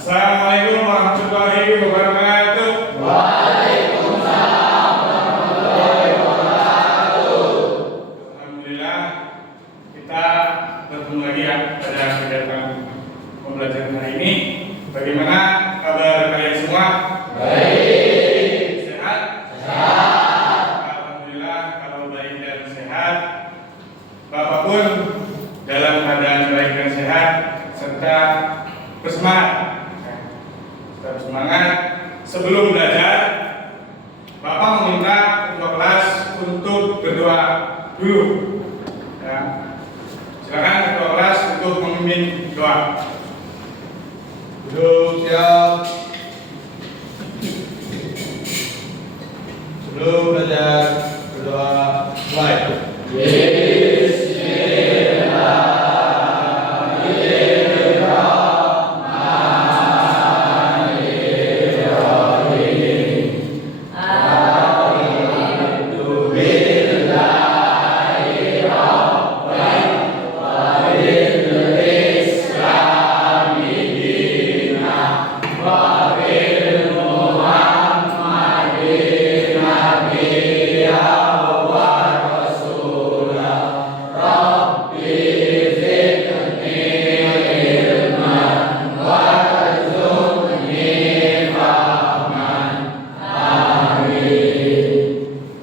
Assalamualaikum warahmatullahi wabarakatuh. Waalaikumsalam warahmatullahi wabarakatuh. Alhamdulillah kita bertemu lagi ya pada kegiatan pembelajaran hari ini. Bagaimana kabar kalian semua? Baik. Sehat? Sehat. Alhamdulillah kalau baik dan sehat. Bapak pun dalam keadaan baik dan sehat serta bersemangat. Tetap semangat. Sebelum belajar, Bapak meminta ketua kelas untuk berdoa dulu. Ya. Silakan ketua kelas untuk memimpin doa. Duduk siap. Sebelum belajar berdoa mulai.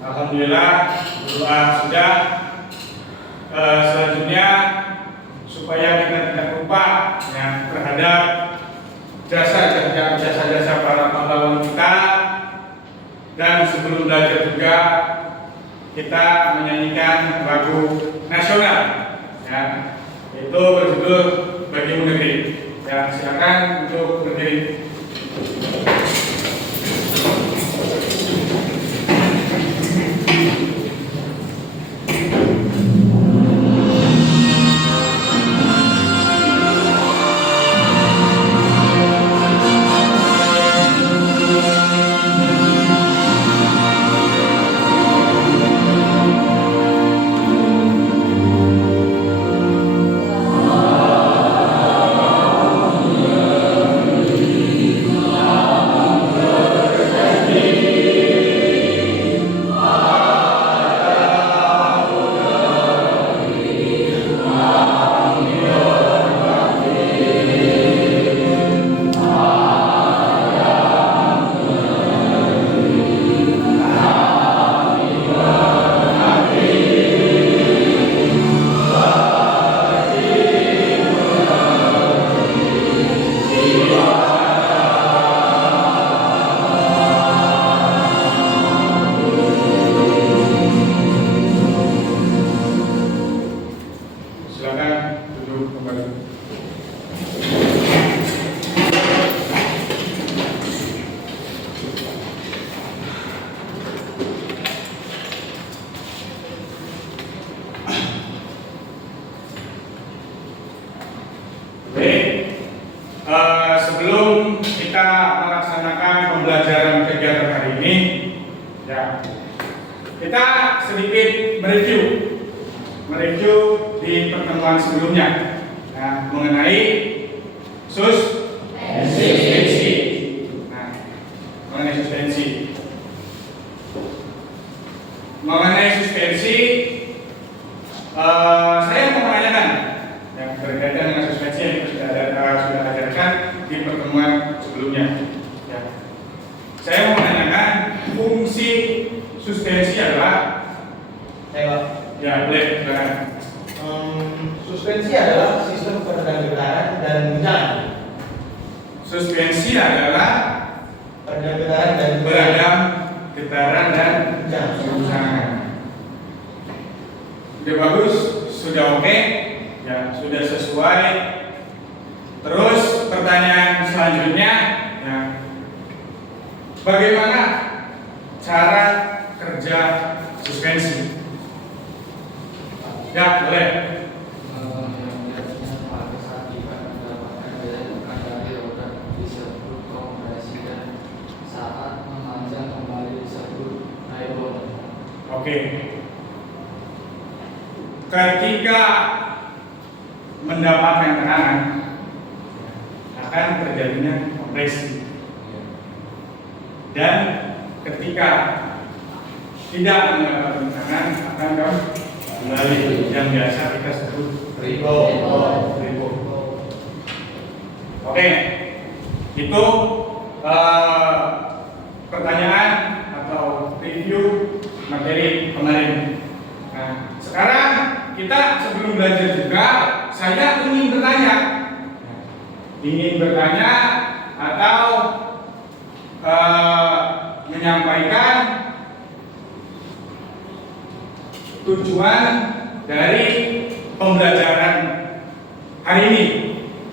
Alhamdulillah doa sudah. Selanjutnya supaya kita tidak lupa ya, terhadap jasa-jasa para pahlawan kita, dan sebelum belajar juga kita menyanyikan lagu nasional ya, itu berjudul Bagimu Negeri. Ya, silakan untuk berdiri. Silakan duduk kembali. Baik, sebelum kita melaksanakan pembelajaran kegiatan hari ini, ya, kita sedikit mereview di pertemuan sebelumnya mengenai suspensi. Nah, mengenai suspensi. Saya mau menanyakan yang berkaitan dengan suspensi yang sudah ajarkan di pertemuan sebelumnya. Ya. Saya mau menanyakan fungsi suspensi adalah. Ya, boleh. Suspensi adalah sistem peredam getaran dan guncangan. Suspensi adalah Peredam getaran dan beradam getaran dan guncangan. Sudah bagus, sudah oke, ya sudah sesuai. Terus pertanyaan selanjutnya, ya, bagaimana cara kerja suspensi? Ya, boleh. Oke. Ketika mendapatkan tekanan, akan akan terjadinya kompresi. Dan ketika tidak mendapat tekanan akan kembali yang biasa kita sebut rebound. Oke, itu pertanyaan atau review materi kemarin. Nah, sekarang kita sebelum belajar juga, saya ingin bertanya atau menyampaikan tujuan dari pembelajaran hari ini.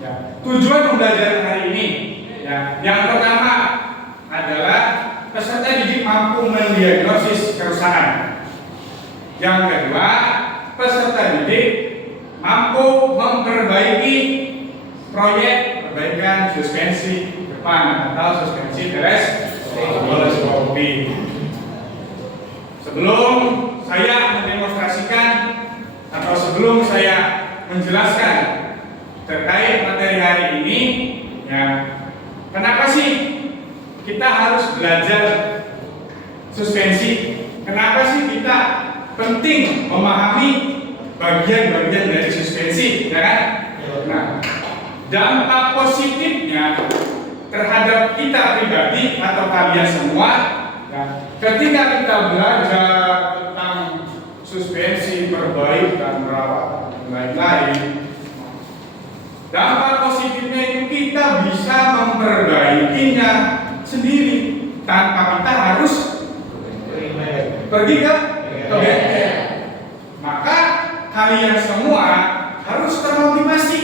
Ya, tujuan pembelajaran hari ini, ya, yang pertama adalah peserta didik mampu mendiagnosis kerusakan. Yang kedua, peserta didik mampu memperbaiki proyek perbaikan suspensi depan atau suspensi teleskopi. Sebelum saya mendemonstrasikan atau sebelum saya menjelaskan terkait materi hari ini, ya, kenapa sih kita harus belajar suspensi? Kenapa sih kita penting memahami bagian-bagian dari suspensi, ya kan? Nah, dampak positifnya terhadap kita pribadi atau kalian semua, ya, ketika kita belajar tentang suspensi, perbaikan, perawatan, dan lain-lain, dampak positifnya itu kita bisa memperbaikinya sendiri tanpa kita harus pergi ke bengkel. Maka kalian semua harus termotivasi,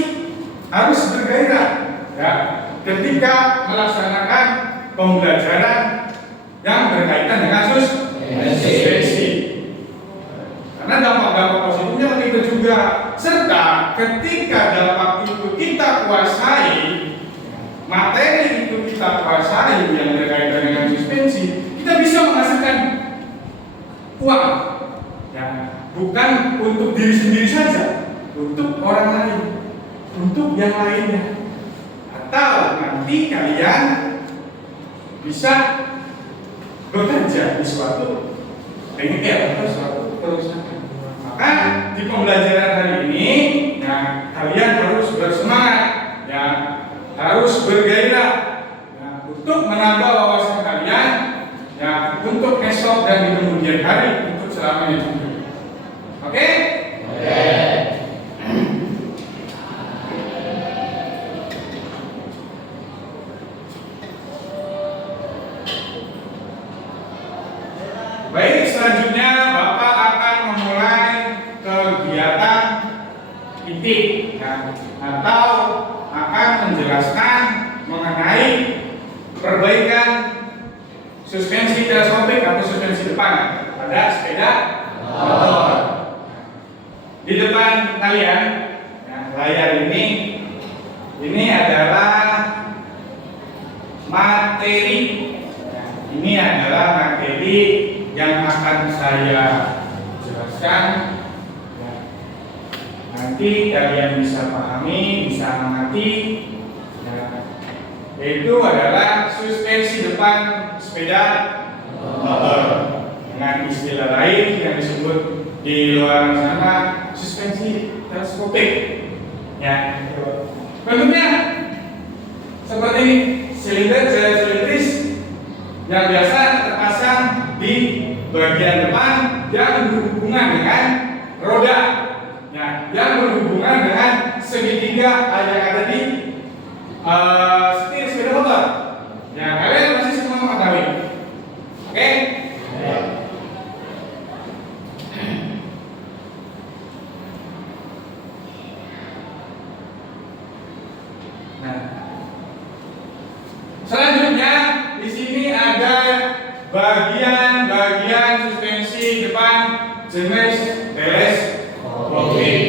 harus bergairah, ya, ketika melaksanakan pembelajaran yang berkaitan dengan suspensi. Karena dampak-dampak positifnya begitu juga. Serta ketika dampak itu kita kuasai, materi itu kita kuasai yang berkaitan dengan suspensi, kita bisa menghasilkan uang, ya, bukan untuk diri sendiri saja, untuk orang lain, untuk yang lainnya, atau nanti kalian bisa bekerja di suatu bengkel atau suatu perusahaan. Maka di pembelajaran hari ini, ya, kalian harus bersemangat, ya, harus bergairah, ya, untuk menambah wawasan kalian, ya, untuk esok dan di kemudian hari, untuk selamanya juga. Oke? Baik, selanjutnya Bapak akan memulai kegiatan inti, ya, atau akan menjelaskan mengenai perbaikan suspensi teleskopik atau suspensi depan pada sepeda motor. Di depan kalian, ya, layar ini adalah materi. Ya, ini adalah materi yang akan saya jelaskan, ya. Nanti kalian bisa pahami, bisa mengerti, ya. Yaitu adalah suspensi depan sepeda motor, dengan istilah lain yang disebut di luar sana suspensi teleskopik, ya. Bentuknya seperti ini, silindris yang biasa terpasang di bagian depan yang berhubungan dengan roda, ya, yang berhubungan dengan segitiga yang ada di setir sepeda motor. Ya, kalian pasti semua mengetahui. Oke? Nah, selanjutnya di sini ada bagian-bagian suspensi depan jenis teleskopik.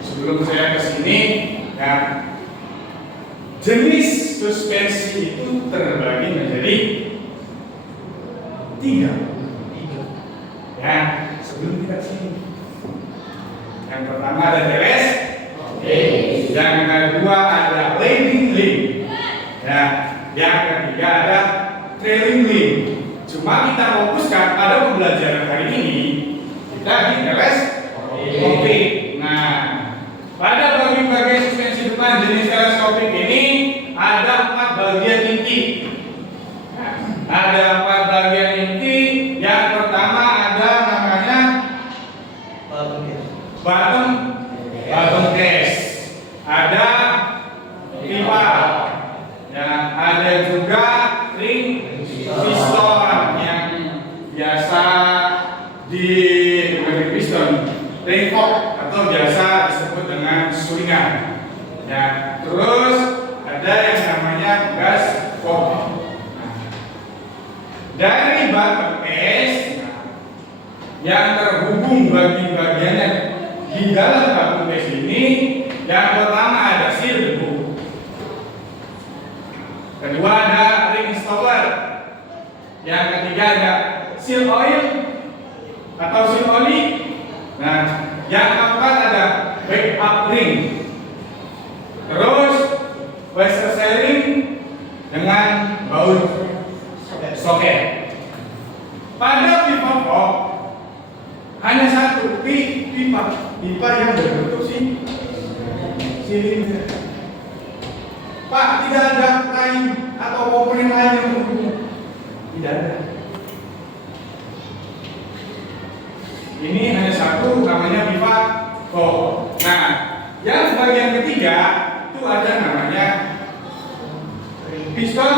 Sebelum saya ke sini, ya, jenis suspensi itu terbagi menjadi 3. Ya, sebelum kita sini, yang pertama ada teleskopik, yang kedua ada leading link, Ya, yang ketiga ada trailing wheel. Cuma kita fokuskan pada pembelajaran hari ini kita di LS. Oke. Nah, pada bagian suspensi depan jenis teleskopik ini ada 4 bagian inti. Ada 4 bagian inti. Yang pertama ada namanya bottom case. Ada pipa. Ya, ada juga ring piston yang biasa di piston, ring fork atau biasa disebut dengan sulingan. Ya, terus ada yang namanya gas fork. Dari bottom case yang terhubung bagian-bagiannya di dalam bottom case ini, yang pertama ada seal debu. Kedua ada ring stopper. Yang ketiga ada seal oil atau seal oli. Nah, yang keempat ada backup ring. Terus washer sealing dengan baut soket. Pada pipa fork hanya satu pipa yang berbentuk silinder. Pak, tidak ada lain atau komponen lain yang menghubung? Tidak ada. Ini hanya satu, namanya pipa fork. Nah, yang bagian ketiga itu ada namanya piston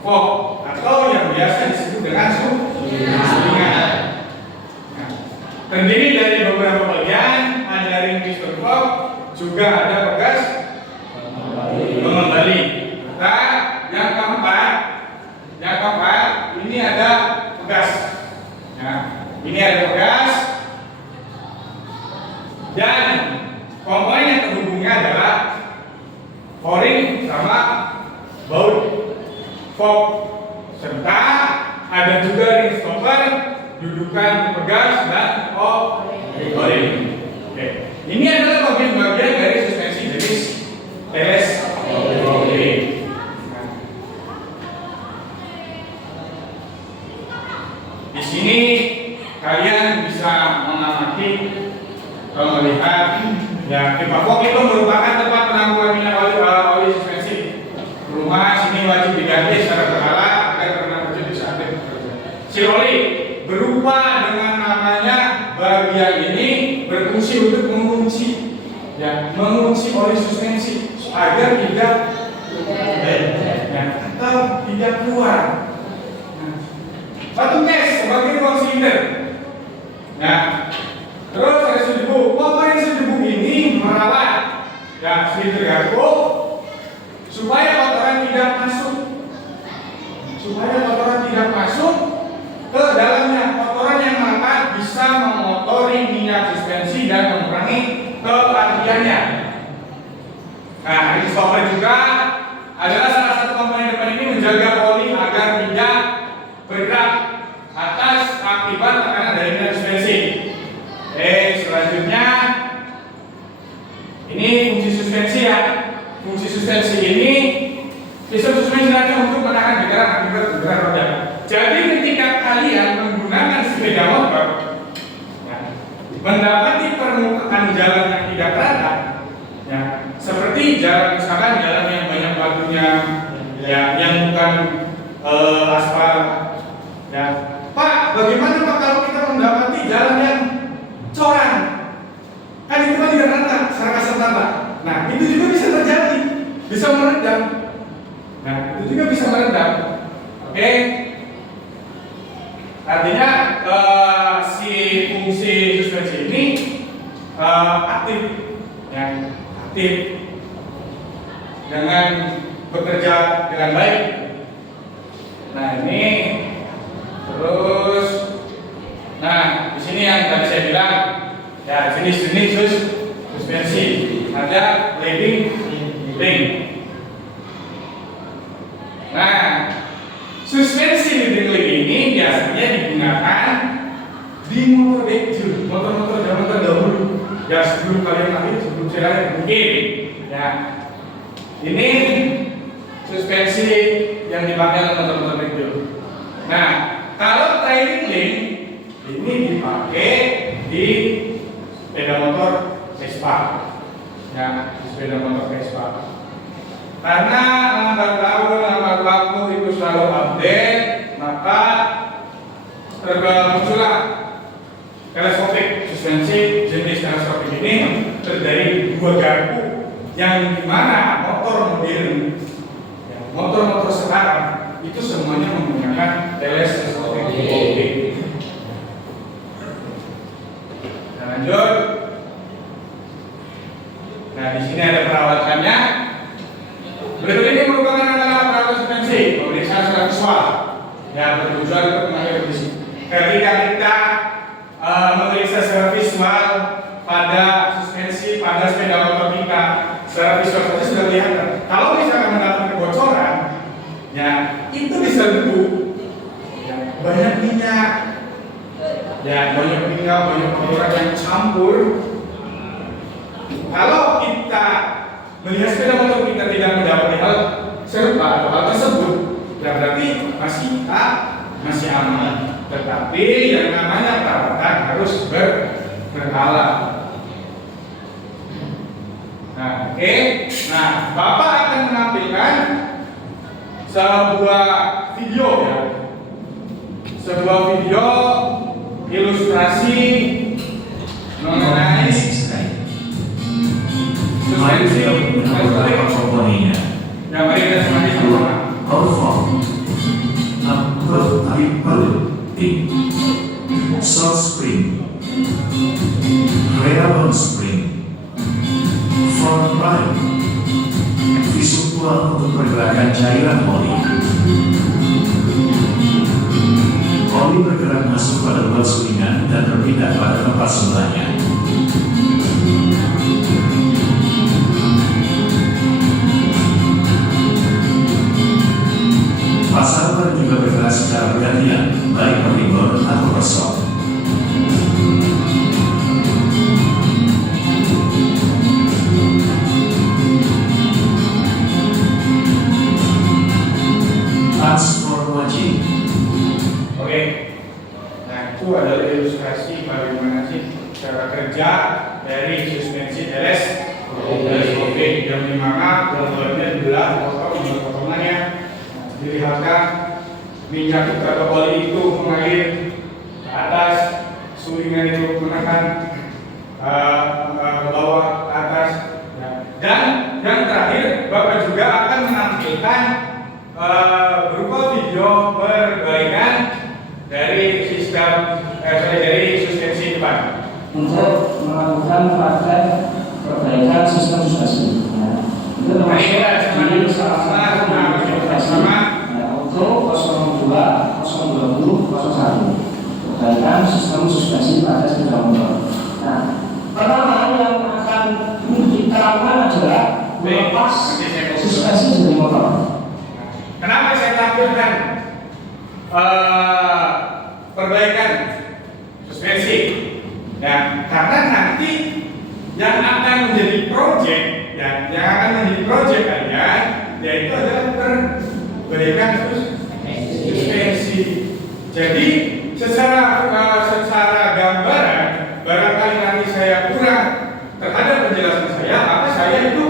fork atau yang biasa disebut dengan sulingan. Nah, terdiri dari beberapa bagian, ada ring piston fork, juga ada pegas mengembali. Nah, yang keempat ini ada pegas. Nah, ini ada pegas dan komponen yang terhubungnya adalah o-ring sama baut fork, serta ada juga ring stopper, dudukan pegas dan o-ring. Oke, ini adalah bagian-bagian dari suspensi jenis LS. Di sini kalian bisa mengamati melihat ya, pipa fork itu merupakan tempat penampungan minyak oli suspensi. Rumah sini wajib diganti secara berkala agar pernah terjadi saat bekerja. Seal oli berupa dengan namanya bagian ini berfungsi untuk mengunci oli suspensi agar tidak atau tidak keluar. Bottom case sebagai ruang silinder. Nah, terus ada seal debu. Komponen seal debu ini merawat silinder garpu supaya kotoran tidak masuk ke dalamnya. Kotoran yang melekat bisa mengotori minyak suspensi dan mengurangi keahliannya. Nah, ring stopper juga adalah salah satu komponen depan ini menjaga oli agar tidak bergerak atas akibat tekanan dari minyak suspensi. Selanjutnya ini fungsi suspensi ya. Fungsi suspensi ini sistem suspensi hanya untuk menahan getaran akibat getaran roda. Jadi ketika kalian menggunakan sepeda motor mendapati permukaan jalan yang tidak rata, ya, seperti jalan misalkan jalan yang banyak batunya, ya, yang bukan aspal, ya. Pak, bagaimana Pak kalau kita mendapati jalan yang coran? Kan itu kan tidak rata, secara kasar rata. Nah, itu juga bisa terjadi, bisa meredam. Nah, itu juga bisa meredam. Oke? Artinya si fungsi suspensi ini aktif, ya, aktif dengan bekerja dengan baik. Nah, ini terus, nah di sini yang tadi saya bilang, ya jenis-jenis suspensi ada leading ring. Nah, suspensi leading ring ini biasanya digunakan di motor kecil, motor-motor zaman terdahulu. Ya sebelum kalian lahir, sebelum saya lahir mungkin. Ya, ini yang dipakai oleh motor-motor itu. Nah, kalau trailing link ini dipakai di sepeda motor Vespa, ya, di sepeda motor Vespa. Karena lambat laun itu selalu update, maka muncullah teleskopik suspensi jenis teleskopik ini terdiri dua garpu yang dimana motor modern, ya, motor-motor sekarang itu semuanya menggunakan teleskopik optik. Nah, lanjut. Nah, di sini ada perawatannya. Berikut ini merupakan adalah peralatan suspensi pemeriksaan secara visual yang bertujuan untuk mengakhiri kondisi. Ketika kita memeriksa secara visual pada suspensi pada sepeda motor kita, secara visual saja sudah kelihatan. Kalau misalkan mengalami kebocoran, ya itu diserbu, ya, banyak minyak, ya banyak kotoran yang campur. Kalau kita melihat sepeda motor kita tidak mendapati hal serupa atau hal tersebut, ya berarti masih aman. Tetapi yang namanya perawatan harus berkala. Nah, oke. Nah, Bapak akan menampilkan sebuah video, ya. Sebuah video ilustrasi mengenai suspensi komponennya. yang mari kita simak sama. Salt spring, rayon spring, front prime, visual untuk pergerakan cairan oli. Oli bergerak masuk pada lubang sulingan dan berpindah pada tempat sebelahnya. Pasar bar juga bergerak secara bergantian, baik bertimbun atau bersok. Transform wajib. Oke. Nah, itu adalah ilustrasi bagaimana sih cara kerja dari suspensi teleskopik yang dimana dalamnya adalah potongannya. Dilihatkan minyak atau oli itu mengalir ke atas, sulingan itu menekan ke bawah, ke atas, dan yang terakhir Bapak juga akan menampilkan berupa video perbaikan dari sistem dari suspensi depan untuk melakukan praktek perbaikan sistem suspensi. Itu termasuk di salah satu untuk 02, 020, 01 perbaikan sistem suspensi pada sepeda motor. Nah, pertama yang akan kita lakukan adalah melepas suspensi dari motor. Kenapa saya tampilkan perbaikan suspensi? Ya, karena nanti yang akan menjadi proyek, ya, yang akan menjadi proyek kalian, yaitu adalah perbaikan suspensi. Jadi secara gambaran, barangkali nanti saya kurang terhadap penjelasan saya, maka saya itu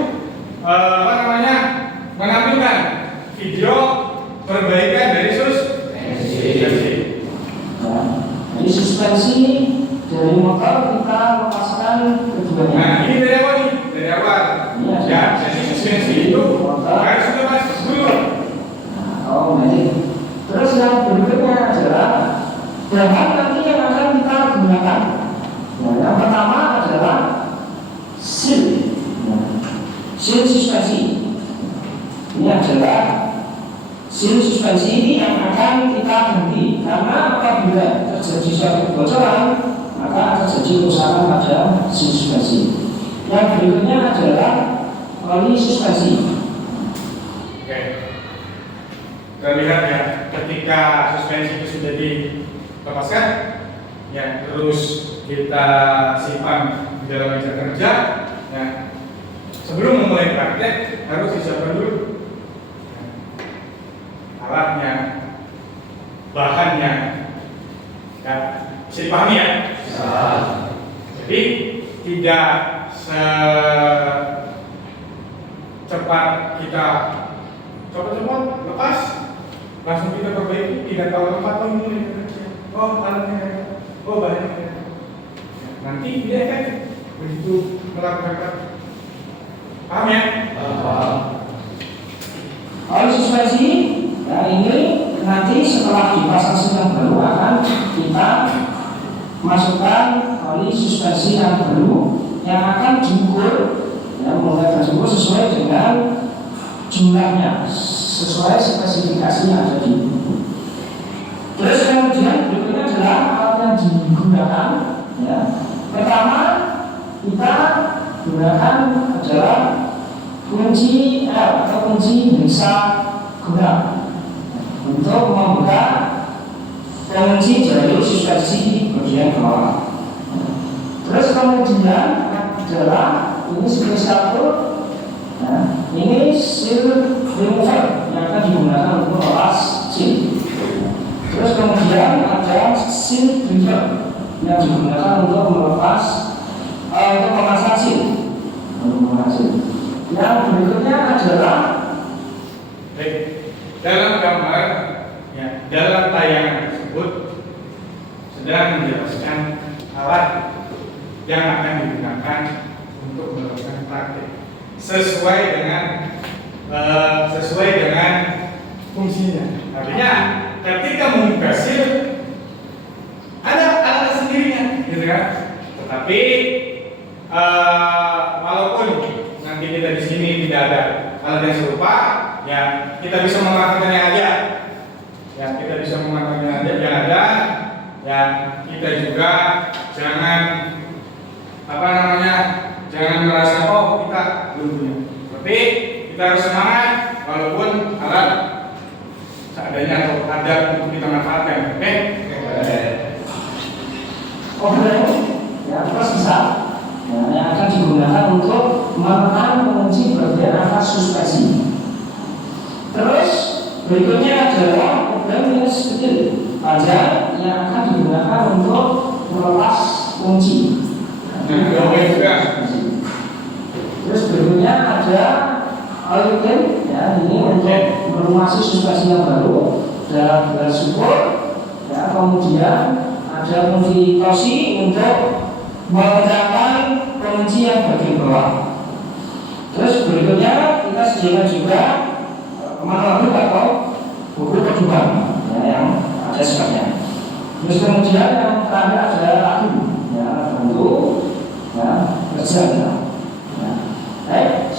menampilkan video perbaikan dari suspensi. Jadi suspensi dari motor kita lepaskan keduanya. Nah, ini dari awal nih, dari awal. Ya, jadi suspensi itu harus lepas dulu. Oh, baik. Terus yang berikutnya adalah bahan nanti yang akan kita gunakan. Nah, yang pertama adalah seal. Seal suspensi. Ini adalah seal suspensi ini yang akan kita ganti karena apabila terjadi suatu kebocoran maka terjadi kerusakan pada seal suspensi. Yang berikutnya adalah oli suspensi. Oke. Terlihat ya, ketika suspensi itu sudah dilepaskan, ya terus kita simpan di dalam meja kerja. Ya, sebelum memulai praktek harus disiapkan dulu alatnya, bahannya, ya, bisa dipahami ya? Jadi tidak secepat kita coba-coba lepas, langsung kita perbaiki, tidak tahu tempat ini kerja, oh alatnya, oh bahannya, nanti tidak efektif begitu melakukan. Paham ya? Oli suspensi, ya ini nanti setelah dipasang yang baru akan kita masukkan oli suspensi yang baru yang akan diukur, ya mulai tersebut sesuai dengan jumlahnya, sesuai spesifikasi yang ada di buku. Terus kemudian berikutnya adalah alat yang digunakan. Ya. Pertama kita gunakan adalah kunci L atau kunci heksagonal untuk membuka pengunci jalur suspensi bagian bawah. Terus kemudian adalah ini spesial tool. Nah, ini seal remover yang akan digunakan untuk melepas seal. Terus kemudian ada seal driver yang digunakan untuk melepas untuk memasang seal. Yang berikutnya adalah dalam gambar, ya, dalam tayangan tersebut sedang menjelaskan alat yang akan digunakan untuk melakukan praktik sesuai dengan fungsinya. Artinya ketika membuka seal ada alat sendirinya, gitu kan? Tetapi walaupun nanti kita di sini tidak ada alat yang serupa, ya kita bisa memanfaatkannya aja. Ya kita bisa memanfaatkannya aja yang ada. Ya kita juga jangan jangan merasa oh kita belum punya. Tapi kita harus semangat walaupun alat seadanya atau ada untuk kita manfaatkan. Oke? ya terus bisa. Nah, yang akan digunakan untuk menekan pengunci bagian atas suspensi. Terus berikutnya adalah program minus kecil panjang yang akan digunakan untuk melepas kunci. Terus berikutnya ada oil clean, ya ini untuk melumasi suspensi yang baru dan bersyukur. Ya, kemudian ada fungsi tosi untuk mengencangkan pengunci yang bagian bawah. Terus berikutnya kita sediakan juga manual atau buku pedoman, ya, yang ada sebabnya. Terus kemudian yang terakhir ada lagu, ya, untuk ya, kerja ya. Baik.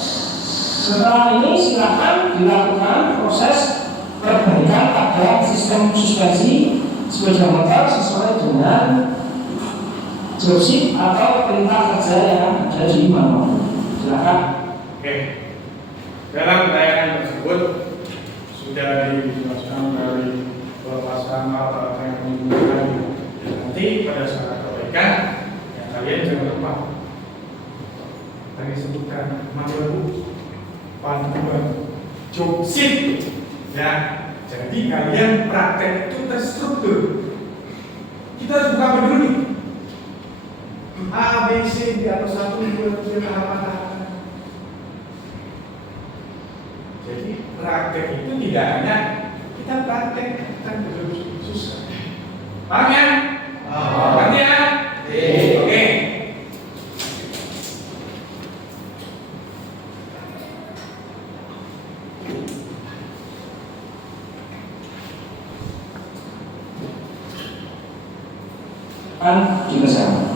Setelah ini silakan dilakukan proses perbaikan pada sistem suspensi sepeda motor sesuai dengan josip atau perintah kerja yang ada di manual. Silakan. Oke. Dalam tayangan tersebut sudah dijelaskan dari pelepasan alat yang menggunakan. Nanti pada saat perbaikan, ya, kalian jangan lupa tadi sebutkan material panduan josip, ya. Jadi kalian praktek itu terstruktur. Kita harus buka dulu nih. A, B, C di atas 1, 2, 3 tahapan. Jadi praktek itu tidak hanya kita praktek kan betul susah. Paham ya? Paham ya? Oke. Kan juga sama.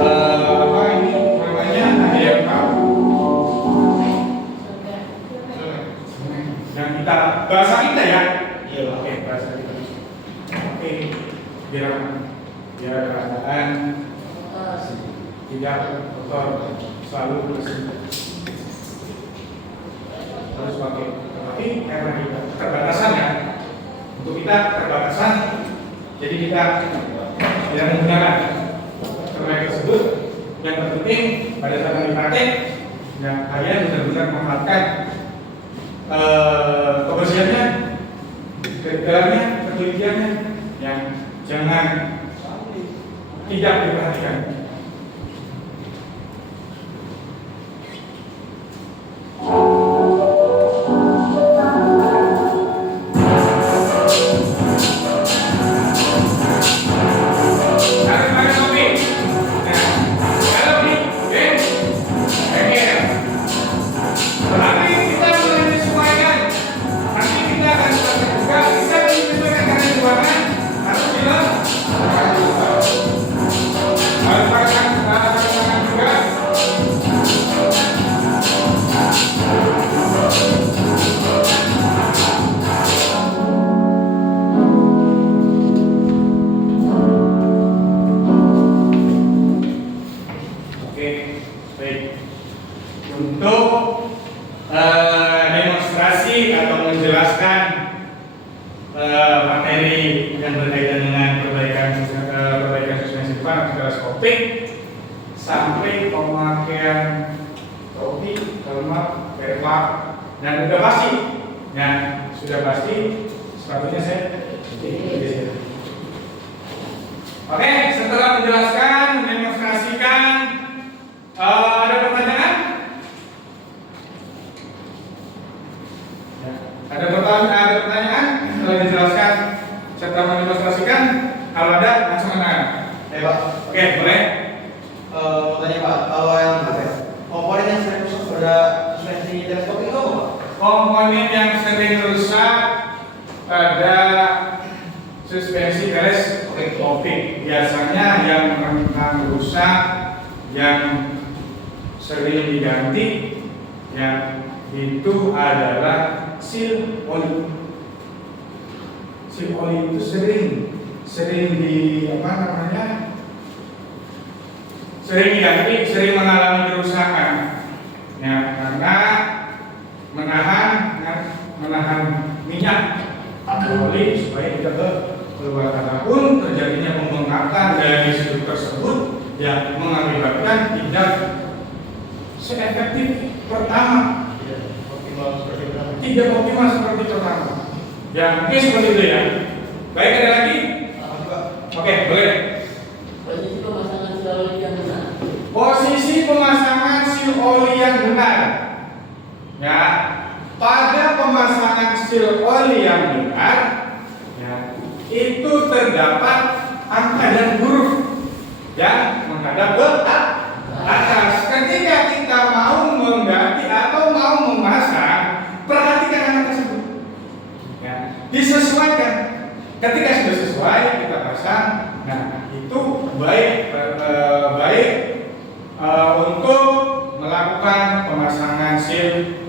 Apa ini namanya? Ada yang tahu? Yang kita bahasa kita ya? Iya. Oke, bahasa kita. Oke, biar keadaan tidak kotor, selalu bersih. Harus pakai, tapi karena kita keterbatasan ya, untuk kita keterbatasan, jadi kita tidak menggunakan terbaik tersebut. pada saat kami pakai, ya kalian benar-benar menerapkan kebersihannya, kedalamnya, ketelitiannya, yang jangan tidak diperhatikan. Demonstrasi atau menjelaskan materi yang berkaitan dengan perbaikan suspensi depan atau teleskopik sampai pemakaian topi, helm, perlak, dan sudah pasti. Nah, sudah pasti sepatunya saya. Oke, setelah menjelaskan, mendemonstrasikan, ada pertanyaan? Ada pertanyaan setelah dijelaskan serta mendemonstrasikan? Kalau ada, langsung tangan. Pak. Oke, boleh. Mau tanya Pak, kalau yang komponen yang sering rusak pada suspensi teleskop itu apa Pak? Komponen yang sering rusak pada suspensi teleskopik biasanya yang rentan rusak, yang sering diganti, yang itu adalah seal oli. Seal oli itu sering diganti, sering mengalami kerusakan. Ya, karena menahan minyak oli supaya tidak keluar, ataupun terjadinya pembengkakan dari sudut tersebut yang mengakibatkan tidak seefektif pertama. Tidak optimal seperti pertama. Ya, mungkin seperti itu ya. Baik, ada lagi? Oke, boleh. Posisi pemasangan seal oli yang benar. Posisi pemasangan seal oli yang benar. Ya, pada pemasangan seal oli yang benar, ya, itu terdapat angka dan huruf yang menghadap ke atas. Ketika kita mau mengganti atau mau memasang, perhatikan angka tersebut. Ya, disesuaikan. Ketika sudah sesuai, kita pasang. Nah, itu baik untuk melakukan pemasangan seal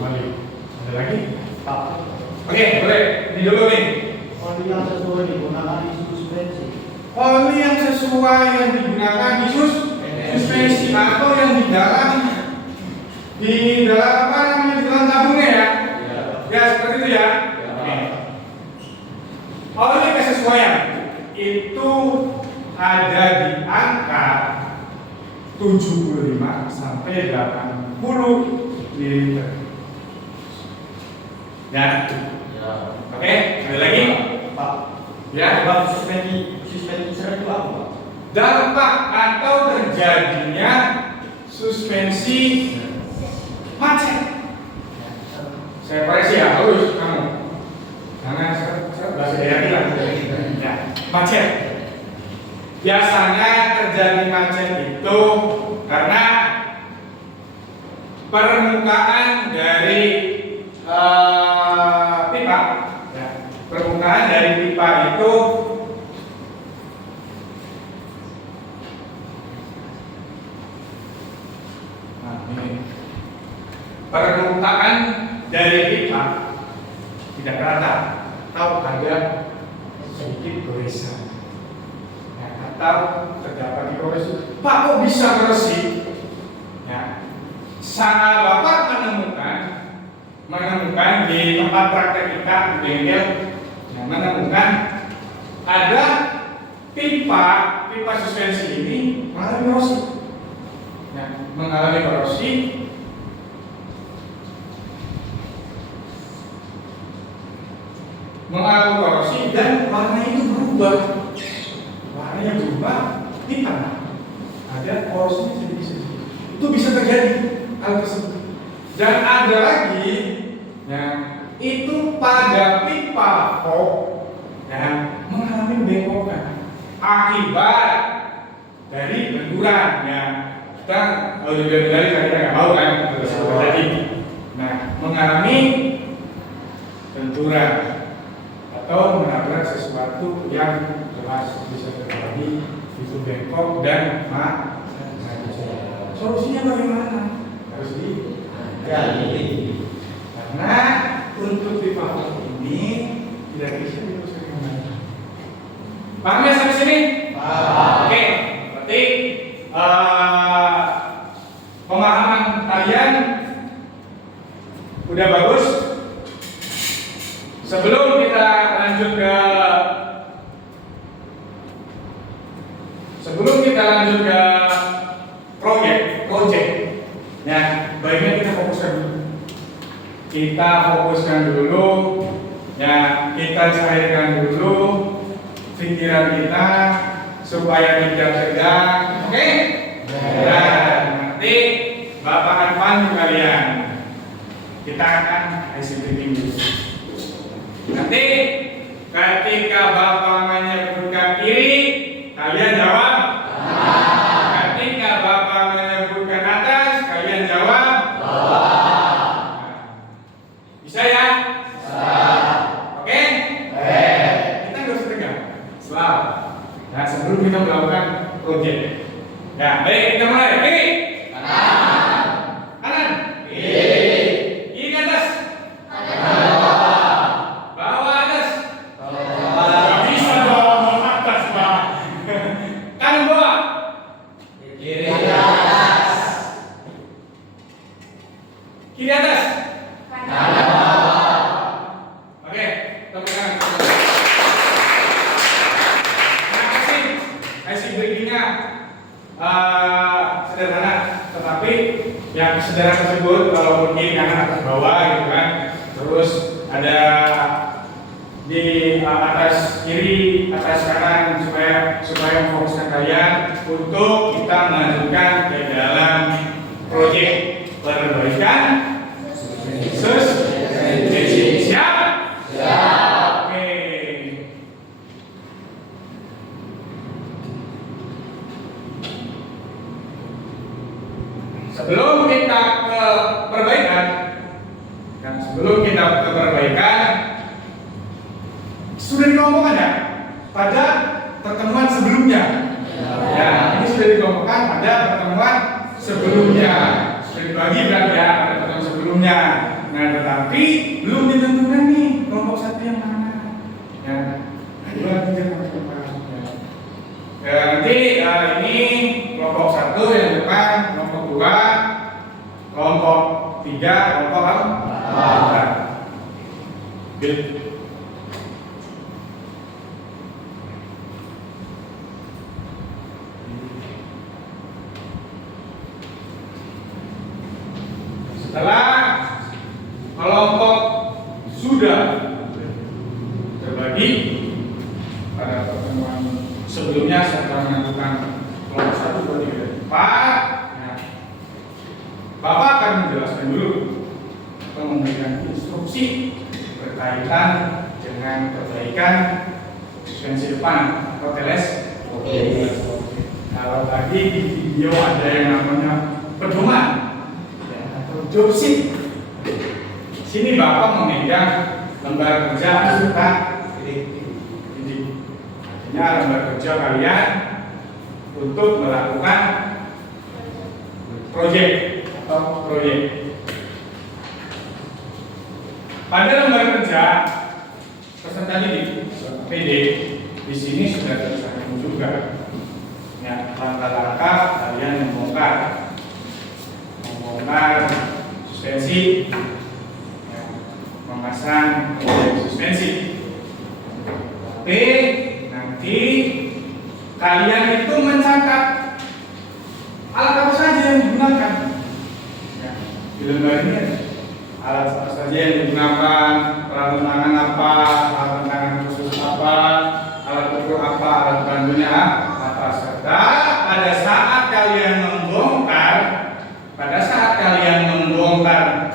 oli. Ada lagi? Oke, boleh. Ini dulu nih. Oli yang sesuai digunakan di suspensi. Oli yang sesuai yang digunakan di suspensi atau yang di dalam apa namanya, di dalam tabungnya ya. Ya, seperti itu ya. Oke. Oli kesesuaian itu ada di angka 75 sampai 80 ml. Ya. Oke, ada lagi? Pak. Ya, Pak, suspensi seret itu apa Pak? dampak atau terjadinya suspensi macet. Saya koreksi ya, harus kamu. Karena saya bahasa daerah bilang. Ya, macet. Biasanya terjadi macet itu karena permukaan dari pipa. Ya, permukaan dari pipa itu permukaan dari pipa tidak rata atau ada sedikit goresan, ya, atau terdapat koresi. Pak, kok bisa koresi? Ya, saat Bapak menemukan di tempat praktek kita di bengkel, ya, menemukan ada pipa suspensi ini mengalami koresi. ya, mengalami korosi, dan warnanya itu berubah. Warnanya berubah, hitam. Ada korosinya sedikit-sedikit. Itu bisa terjadi hal tersebut. Dan ada lagi, ya, itu pada pipa kok, ya, mengalami bengkokan akibat dari benturan. Ya, kita kalau dari kita nggak mau kan terjadi. Nah, mengalami benturan atau menabrak sesuatu yang jelas bisa terjadi itu bengkok dan solusinya bagaimana? Harus digali. Karena untuk pipa ini tidak bisa diteruskan kembali. Paham ya sampai sini? Oke, berarti pemahaman kalian udah bagus. Sebelum kita lanjut ke project, ya baiknya kita fokuskan dulu, ya kita cairkan dulu pikiran kita supaya tidak tegang, oke? Dan nanti Bapak akan pandu kalian. Kita akan ICT dulu. Nanti ketika Bapak menyebutkan kiri, kalian jawab. Ketika Bapak menyebutkan atas, kalian jawab. Bisa ya? Oke? Kita nggak usah tegang. Selalu. Nah, sebelum kita melakukan project. Ya, baik, kita mulai. Kiri. Kanan. Kiri ke atas. Bawah atas. Nggak bisa dong atas, Pak. Kanan bawah. Kiri atas. Kiri atas. Oke, tepuk tangan. Terima kasih. IC breakingnya sederhana, tetapi yang sederhana tersebut walaupun kiri kanan atas bawah gitu kan, terus ada di atas kiri atas kanan supaya memfokuskan kalian untuk kita melanjutkan ke dalam proyek perbaikan suspensi. Siap? Oke. Sebelum kita ke perbaikan, sudah dikelompokkan ya pada pertemuan sebelumnya. Ya, ini sudah dikelompokkan pada pertemuan sebelumnya. Sudah dibagi berarti ya pada pertemuan sebelumnya. Nah, tetapi belum ditentukan nih kelompok satu yang mana. Ya, nanti ini kelompok satu yang depan, kelompok dua, kelompok tiga, kelompok empat. Setelah kelompok sudah terbagi pada pertemuan sebelumnya setelah menentukan kelompok 1, 2, 3, 4, nah, Bapak akan menjelaskan dulu atau memberikan instruksi berkaitan dengan perbaikan suspensi depan atau teles. Kalau tadi di video ada yang namanya pedoman atau job sheet. Sini Bapak memegang lembar kerja serta ini. Artinya lembar kerja kalian untuk melakukan proyek atau proyek. Pada lembar kerja peserta didik PD di sini sudah tercantum juga. Ya, langkah-langkah kalian membongkar suspensi, ya, memasang suspensi. Tapi nanti kalian itu mencatat alat apa saja yang Di lembar ini alat apa saja yang digunakan, peralatan tangan apa, peralatan tangan khusus apa, alat ukur apa, alat bantunya apa, serta pada saat kalian membongkar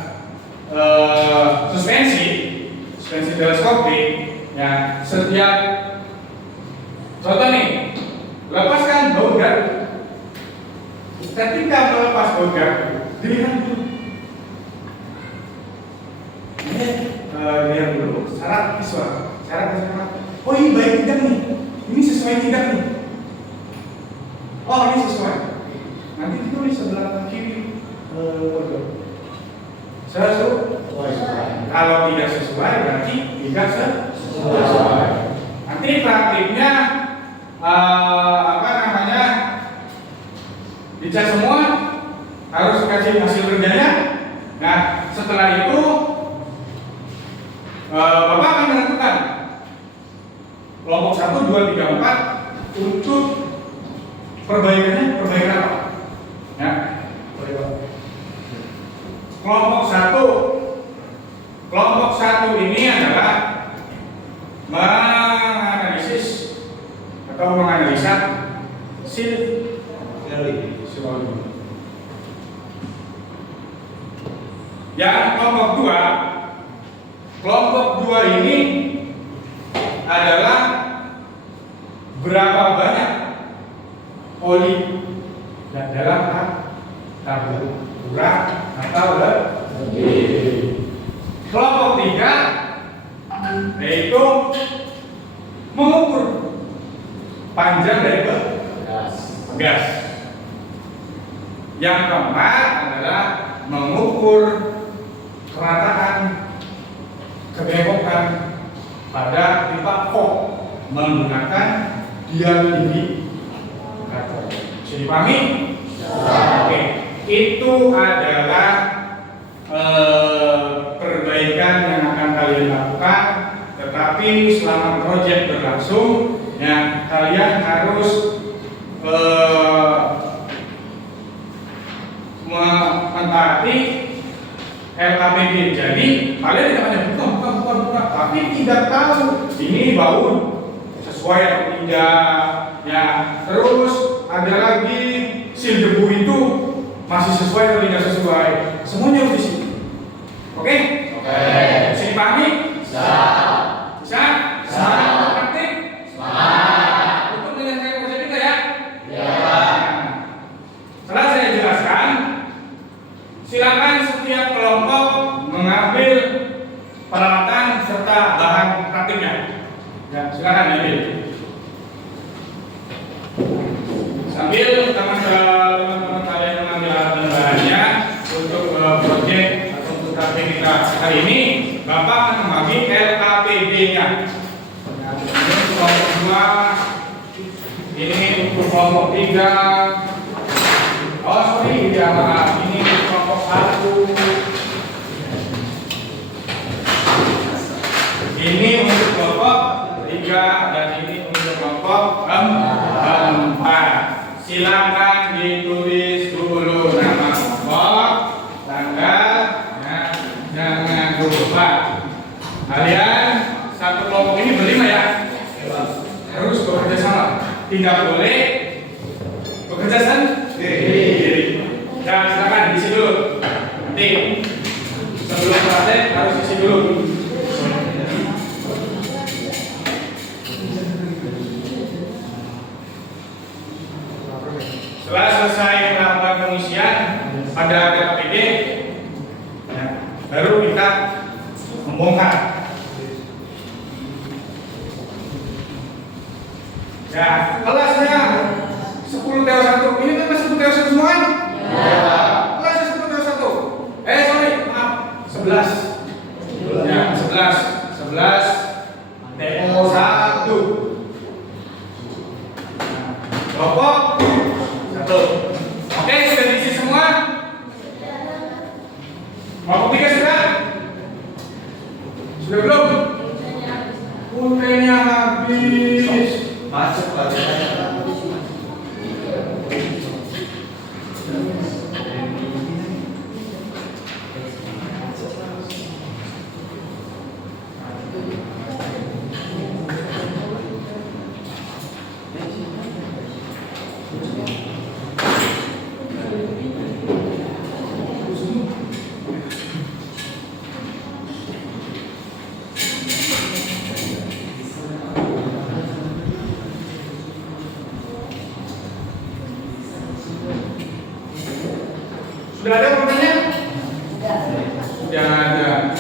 suspensi teleskopik, ya setiap contoh nih, lepaskan baut gardu. Ketika melepas baut gardu, dilihat dulu. Lihat dulu syarat visual, syarat kacamata. Oh ini baik tidak nih, ini sesuai tidak nih. Oh ini sesuai. Nanti ditulis sebelah kiri. Sesuai. Kalau tidak sesuai berarti tidak sesuai. Nanti praktiknya dicek semua, harus kasih hasil kerjanya. Nah setelah itu Bapak akan menentukan kelompok 1, 2, 3, 4 untuk perbaikan apa? Ya. Kelompok satu ini adalah menganalisis atau menganalisa yang kelompok dua ini adalah berapa banyak oli dan dalam tabur atau lebih. Kelompok 3 yaitu mengukur panjang dari gas. Yang keempat adalah mengukur kerataan kebekokan pada pipa kok menggunakan dial indikator. Bisa dipahami? Oke, itu adalah perbaikan yang akan kalian lakukan. Tetapi selama proyek berlangsung, ya kalian harus mentaati LKPD. Jadi kalian tidak hanya buka, tapi tidak tahu ini baut sesuai atau tidak. Ya, terus ada lagi seal debu itu masih sesuai atau tidak sesuai. Semuanya harus di sini. Oke? Bisa dipahami? Bisa? Praktik? Untuk menyelesaikan proyek kita ya? Setelah saya jelaskan, silakan setiap kelompok mengambil peralatan serta bahan praktiknya. Ya, silakan ambil. Sambil teman-teman kalian mengambil alat dan bahannya untuk proyek atau untuk praktik kita hari ini, Bapak akan membagi LKPD-nya. Ini untuk kelompok 2, ini untuk kelompok 3. Oh sorry, ya maaf. Ini untuk kelompok 1. Ini untuk kelompok 3 dan ini untuk kelompok 4. Silakan ditulis dulu nama kelompok, tanggal, ya, jangan lupa. Kalian satu kelompok ini berlima ya, harus bekerja sama, tidak boleh bekerja sendiri. Dan silakan diisi dulu. Nanti sebelum praktek harus isi dulu. Setelah selesai melakukan pengisian pada LKPD, ya, baru kita membongkar. Ya, kelasnya 10 TO1. Ini kan masih 10 TO1 semua? Ya. Kelasnya 10 TO1. Maaf, 11. Ya, 11 TO1. Kelompok 1. Oke, sudah diisi semua? Kelompok 3 sudah? Sudah belum? Pulpennya habis. Masuk lagi. Sudah ada fotonya? Sudah ada.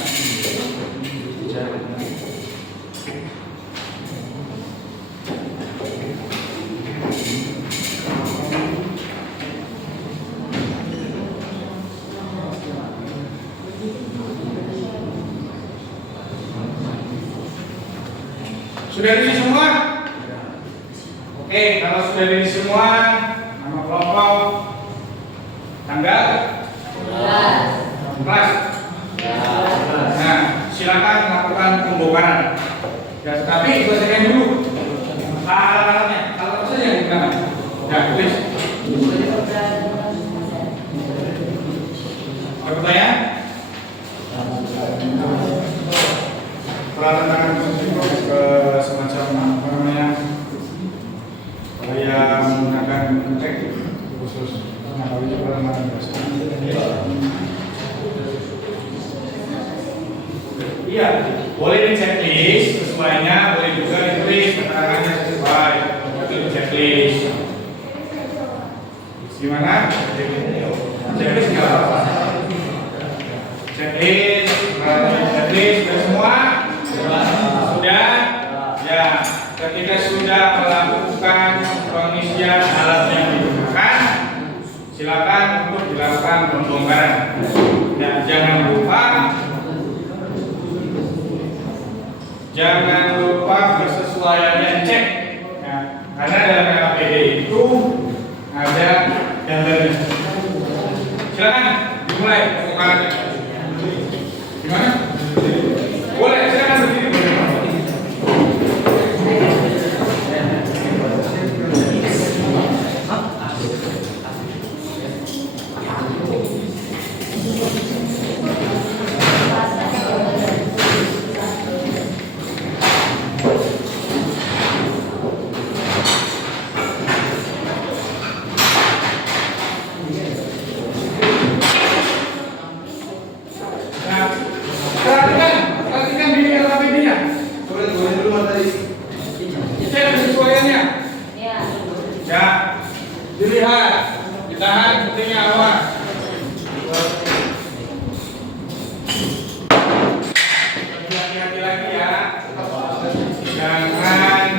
Sudah diisi semua? Oke, kalau sudah diisi semua, nama kelompok, tanggal, kelas. Nah, silakan lakukan pembongkaran. Ya, tapi selesaikan dulu alat-alatnya. Alat apa saja yang digunakan? Ya, tulis. Ada pertanyaan? Peralatan tangan ke semacam apa namanya? Kayak menggunakan cek khusus. Nah, kalau itu peralatan biasa. Iya, boleh di checklist sesuainya, boleh juga ditulis keterangannya sesuai. Itu di checklist. Gimana? Checklist nggak apa-apa. Checklist, checklist sudah semua. Sudah? Ya, ketika sudah melakukan pengisian alat yang digunakan, silakan untuk dilakukan pembongkaran. Dan jangan lupa kesesuaiannya cek. Nah, karena dalam LPD itu ada gambarnya. Silakan dimulai pembongkarannya. Gimana? Boleh, silakan berdiri. Perhatikan di LPD-nya. Boleh dulu Mas tadi. Cek kesesuaiannya. Ya. Dilihat, ditahan pentingnya awas. Hati-hati lagi ya. Jangan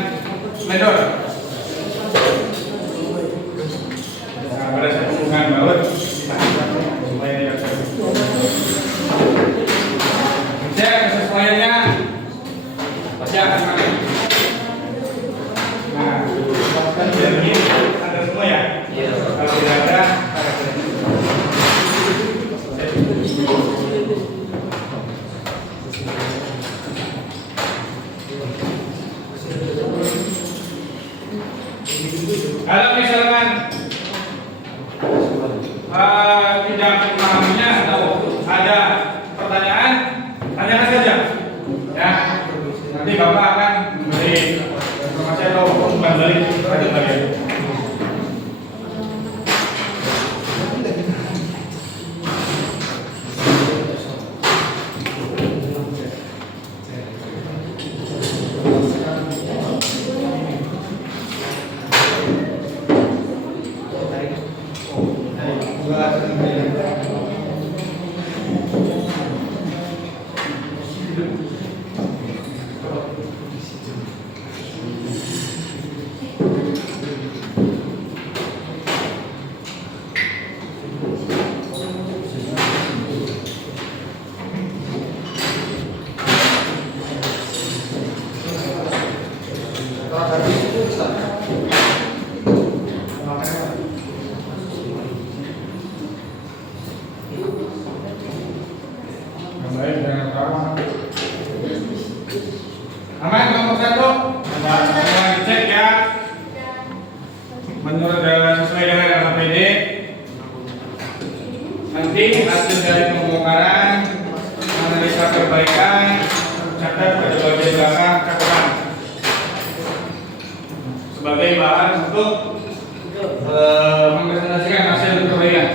mendor. Nah, pada saat pembukaan baut supaya tidak terlalu. Cek kesesuaiannya. Pasti akan pakai. Nah, kan jadi ada semua ya. Kalau tidak ada, kalau misalkan tidak memahaminya atau ada pertanyaan, tanyakan saja. Ya, nanti Bapak akan memberi informasi atau kembali pada bagian. Aman, nomor 1. Semua dicek ya. Menurut sesuai dengan LPD. Nanti hasil dari pembongkaran, analisa perbaikan, catat pada bagian belakang catatan sebagai bahan untuk mempresentasikan hasil perbaikan.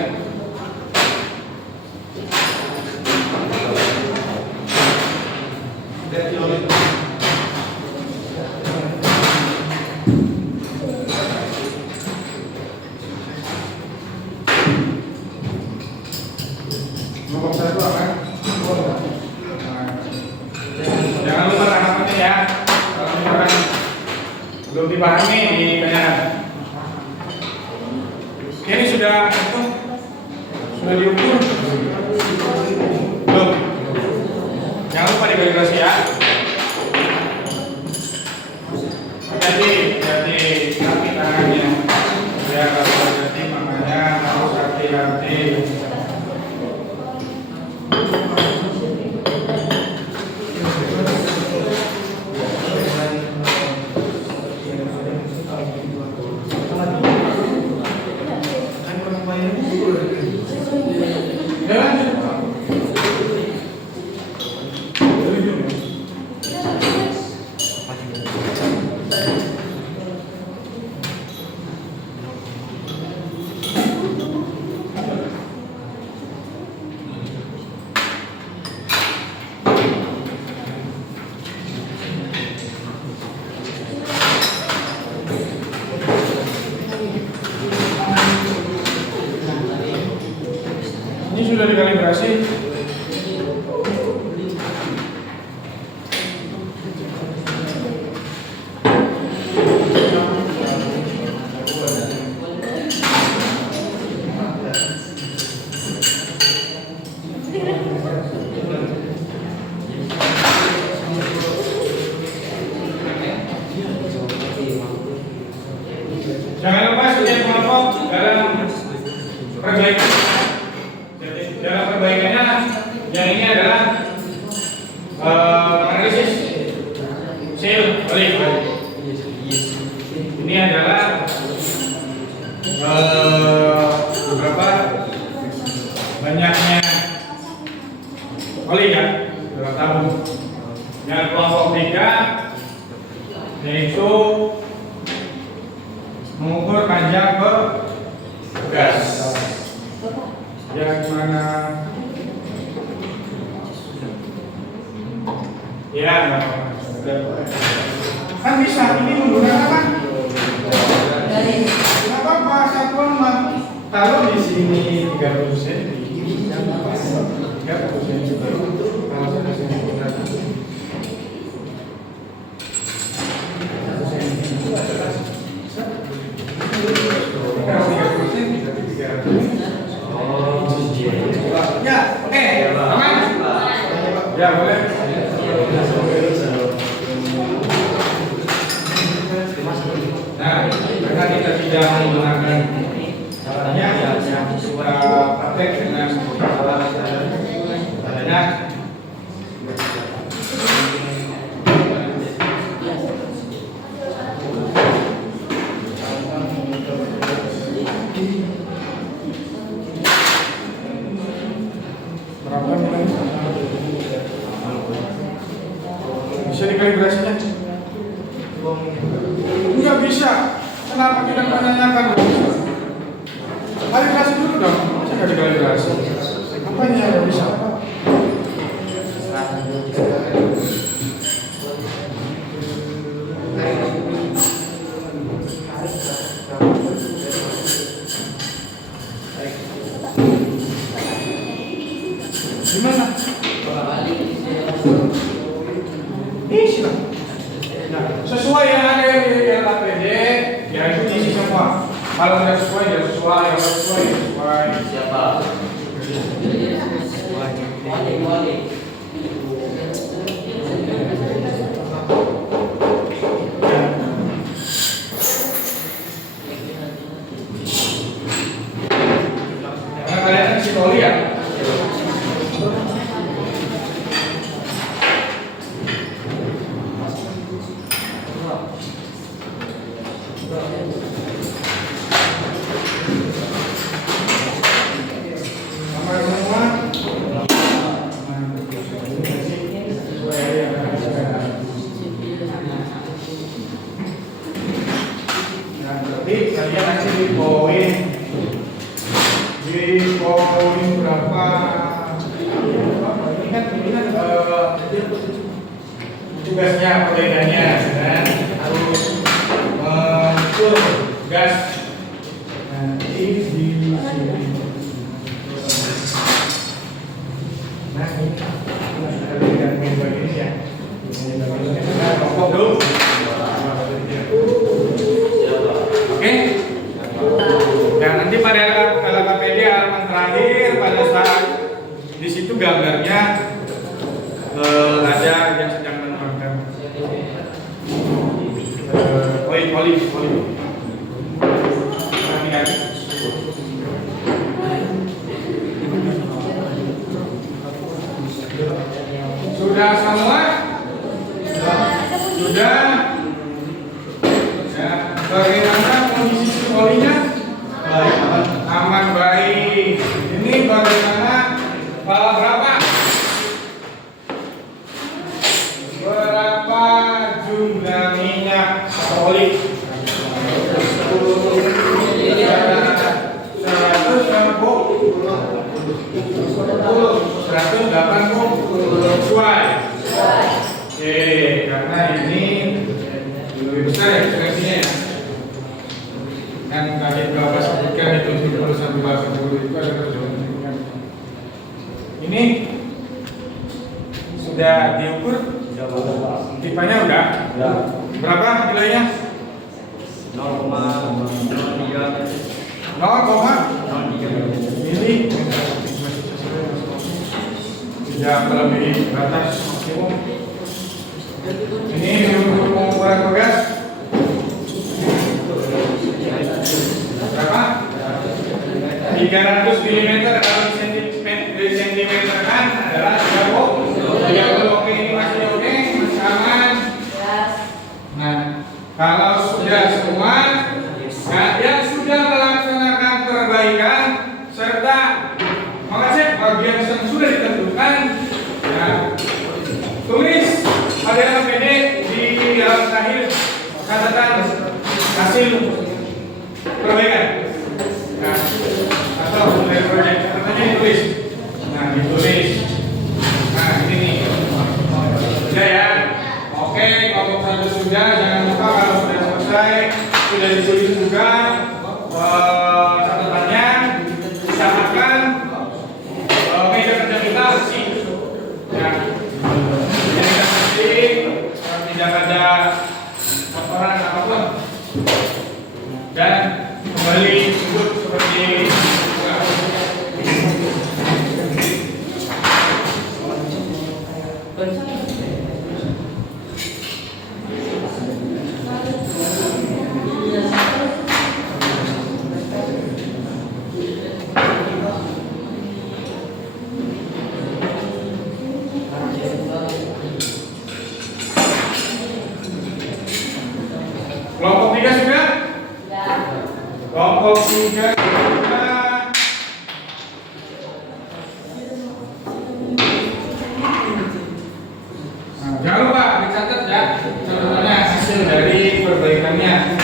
sudah diukur? Belum. Jangan lupa dikalibrasi ya. Jadi kaki tangannya. Ya kalau jadi makanya harus hati-hati. Ini sudah dikalibrasi. Jangan lupa setiap kelompok dalam perbaikan. Dalam perbaikannya, yang ini adalah analisis seal balik. Ini adalah beberapa banyaknya oli ya dalam tabung. Yang kelompok 3 yaitu mengukur panjang ke gas. Yang mana ya kan bisa ini menggunakan apa? Nggak apa-apa, satuan mah taruh di sini 30 cm. 30 cm. Kalau saya sini menggunakan 1 cm itu adalah kalau 30 cm berarti 300. Ya, oke, aman? Ya, boleh. Nah, karena kita tidak menggunakan caranya yang kita praktek dengan adanya bisa dikalibrasinya? Enggak bisa. Kenapa kita menanyakan? Kalibrasi dulu dong. Masa nggak dikalibrasi? Apanya nggak bisa? Gimana? Ini silah. Nah, sesuai yang ada di APD, ya itu diisi semua. Kalau tidak sesuai, ya sesuai. Kalau sesuai, ya sesuai. Siapa? Wali. Karena kalian kan psikologi ya. Nanti kalian nanti di poin berapa? Ini kan tugasnya perbedaannya kan harus mengukur gas nanti di sini. Nah ini kita berikan bagian ini ya. Kelompok dulu. Oke. Dan nanti pada LKPD halaman terakhir pada saat di situ gambarnya ada yang sedang menerangkan oli. Sudah semua? Sudah? Ya, bagaimana kondisi olinya? Aman, baik. Ini bagaimana? Berapa? Berapa jumlah minyak atau oli? 180 sesuai. Oke, karena ini lebih besar ya ekspresinya ya. Kan tadi Bapak sebutkan itu 70 sampai 80 itu ada perbedaan. Ini sudah diukur? Tipanya udah? Berapa nilainya? 0,03 mili. Tidak melebihi batas maksimum. Ini untuk pengukuran gas berapa? 300 mm kalau sentimeter kan adalah 30. Oke, ini masih oke, masih aman. Nah, kalau sudah semua, nah, yang sudah melaksanakan perbaikan serta mengecek bagian yang sudah ditentukan, ya, tulis pada LKPD di dalam akhir catatan hasil perbaikan, nah, atau dari proyek katanya ditulis, nah ditulis, nah ini nih, sudah ya, oke, kalau satu sudah, jangan lupa kalau sudah selesai sudah ditulis juga catatannya, disamakan meja kerja kita bersih, ya, meja bersih, tidak ada kotoran apapun, dan kembali duduk seperti kelompok 3 sudah? Kelompok 3 sudah. Nah, jangan lupa dicatat ya catatannya hasil dari perbaikannya.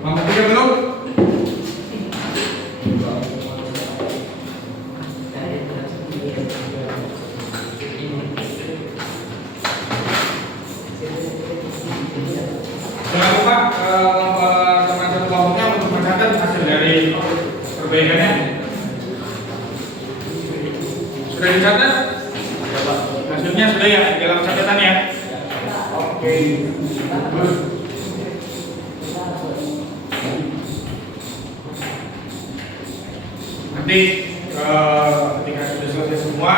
Kelompok 3 belum? Jangan lupa teman-teman kelompoknya untuk mencatat hasil dari perbaikannya. Sudah dicatat? Hasilnya sudah ya di dalam catatan ya. Oke. Bagus. Nanti ketika sudah selesai semua,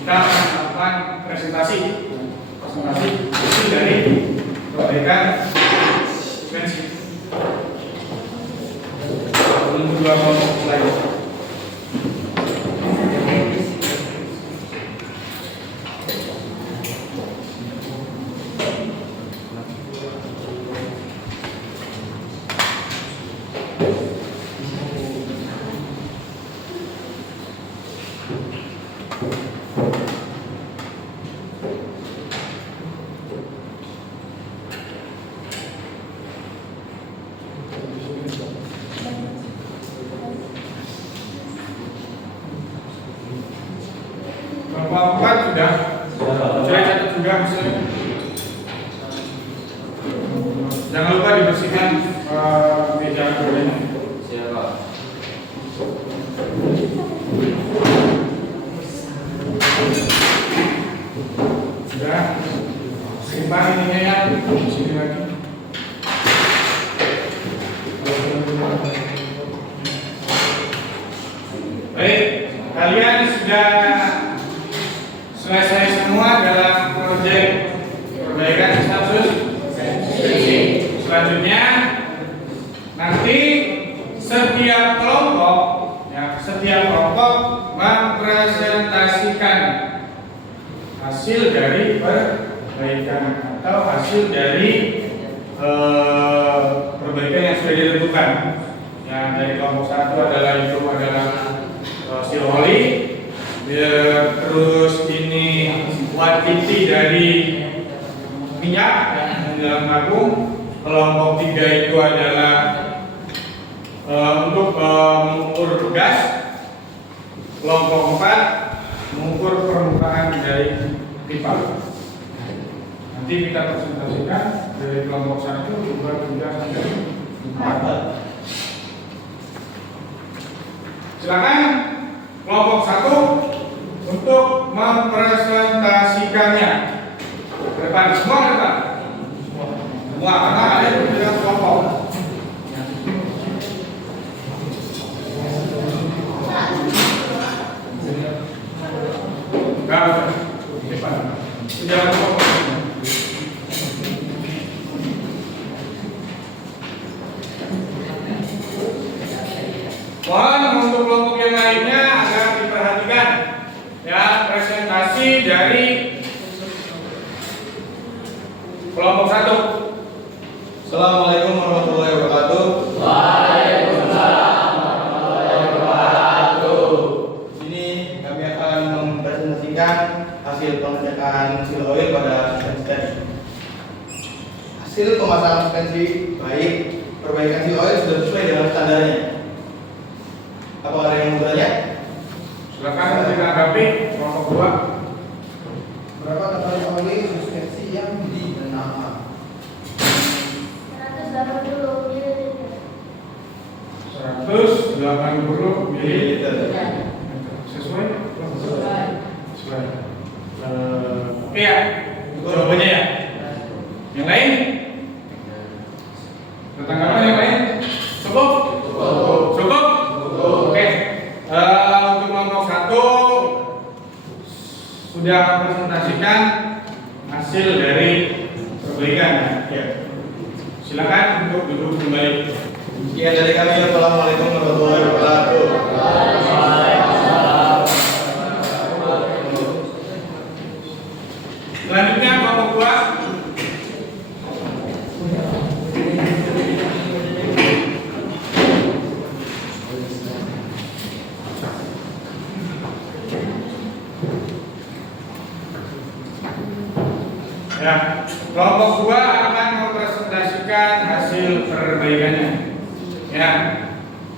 kita akan melakukan presentasi hasil dari perbaikan suspensi. Untuk dua kelompok lain. Kelompok 4 sudah. Saya catat juga hasilnya. Jangan lupa dibersihkan meja kerjanya. Siapa? Sudah. Simpan ininya ya. Sini lagi. Baik, kalian sudah selesai semua dalam proyek perbaikan status. Selanjutnya nanti setiap kelompok mempresentasikan hasil dari perbaikan atau hasil dari perbaikan yang sudah ditentukan. Yang dari kelompok 1 adalah seal oli, terus ini quantity dari minyak yang di dalam tabung. Kelompok 3 itu adalah untuk mengukur gas. Kelompok 4 mengukur permukaan dari pipa. Nanti kita presentasikan dari kelompok 1, 2, 3, sampai 4. Silakan kelompok 1 untuk mempresentasikannya. Ke depan, semua ke depan. Semua, karena ada beberapa kelompok. Enggak, depan. Jangan kelompok. Mohon untuk kelompok yang lainnya agar diperhatikan ya, presentasi dari kelompok 1. Assalamualaikum warahmatullahi wabarakatuh. Waalaikumsalam warahmatullahi wabarakatuh. Sini kami akan mempresentasikan hasil pengecekan seal oil pada suspensi tadi. Hasil pemasangan suspensi baik perbaikan seal oil sudah sesuai dengan standarnya. Apa ada yang mau bertanya? Silakan ditanggapi kelompok 2. Berapa total oli suspensi yang digunakan? 180 ml. Sesuai? Sesuai. Oke ya, jawabannya ya. Yang lain? Tanggapan yang lain? Cukup? Cukup? Oke. Untuk kelompok 1 sudah presentasikan hasil dari perbaikan ya. Silakan untuk duduk kembali. Sekian dari kami. Assalamualaikum warahmatullahi wabarakatuh. Selanjutnya kelompok 2. Ya, kelompok 2 akan mempresentasikan hasil perbaikannya. Ya,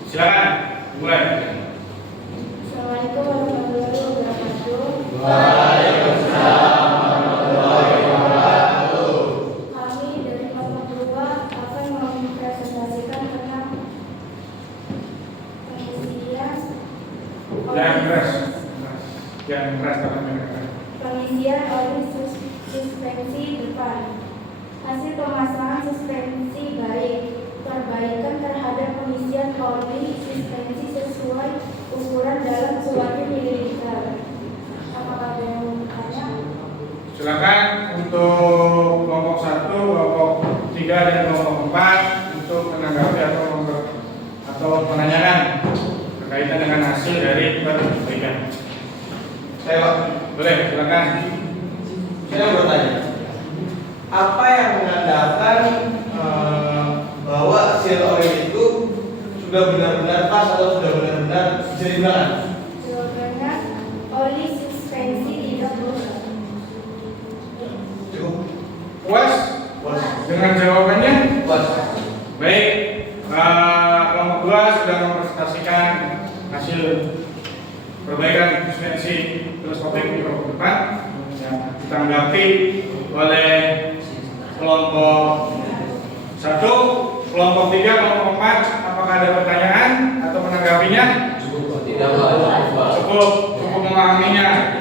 silakan mulai. Assalamualaikum warahmatullahi wabarakatuh. Waalaikumsalam warahmatullahi wabarakatuh. Kami dari kelompok 2 akan mempresentasikan tentang pengisian oli suspensi depan. Hasil pemasangan suspensi baik, perbaikan terhadap pengisian oli suspensi sesuai ukuran dalam suatu mililiter. Apakah ada yang mau bertanya? Silakan untuk kelompok 1, kelompok 3 dan kelompok 4 untuk menanggapi atau menanyakan berkaitan dengan hasil dari perbaikan. Saya Pak, Boleh, silakan. saya mau bertanya. Apa yang menandakan bahwa seal oil itu sudah benar-benar pas atau sudah benar-benar bisa digunakan? Jawabannya oli suspensi tidak rusak. Cukup. Puas Puas. dengan jawabannya? Puas. Baik, kelompok 2 sudah mempresentasikan hasil perbaikan suspensi teleskopik di kelompok depan yang ditanggapi oleh kelompok 1, kelompok 3, kelompok 4. Apakah ada pertanyaan atau menanggapinya? Tidak, Pak. Cukup memahaminya.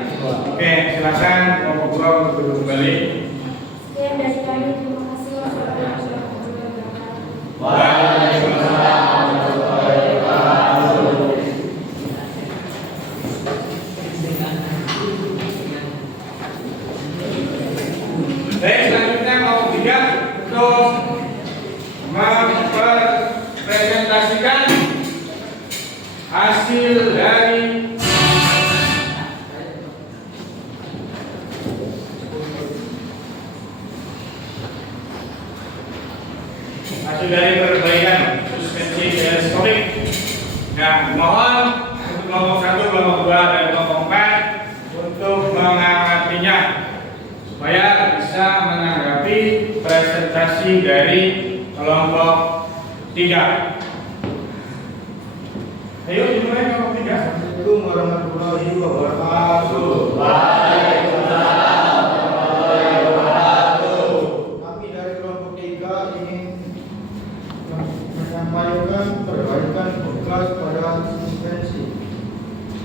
Oke, silakan kelompok 2 untuk duduk kembali. Sekian dari kami, terima kasih. Wassalamualaikum warahmatullahi wabarakatuh. Waalaikumsalam warahmatullahi wabarakatuh. Baik, selanjutnya kelompok 3 untuk mempresentasikan hasil dari perbaikan suspensi teleskopik. Nah, mohon untuk kelompok 1, kelompok 2, dan kelompok 4 untuk mengamatinya supaya bisa menanggapi presentasi dari kelompok 3. Ayo dimulai kelompok 3. Assalamualaikum warahmatullahi wabarakatuh. Waalaikumsalam warahmatullahi wabarakatuh. Kami dari kelompok 3 ingin menyampaikan perbaikan bekas pada suspensi.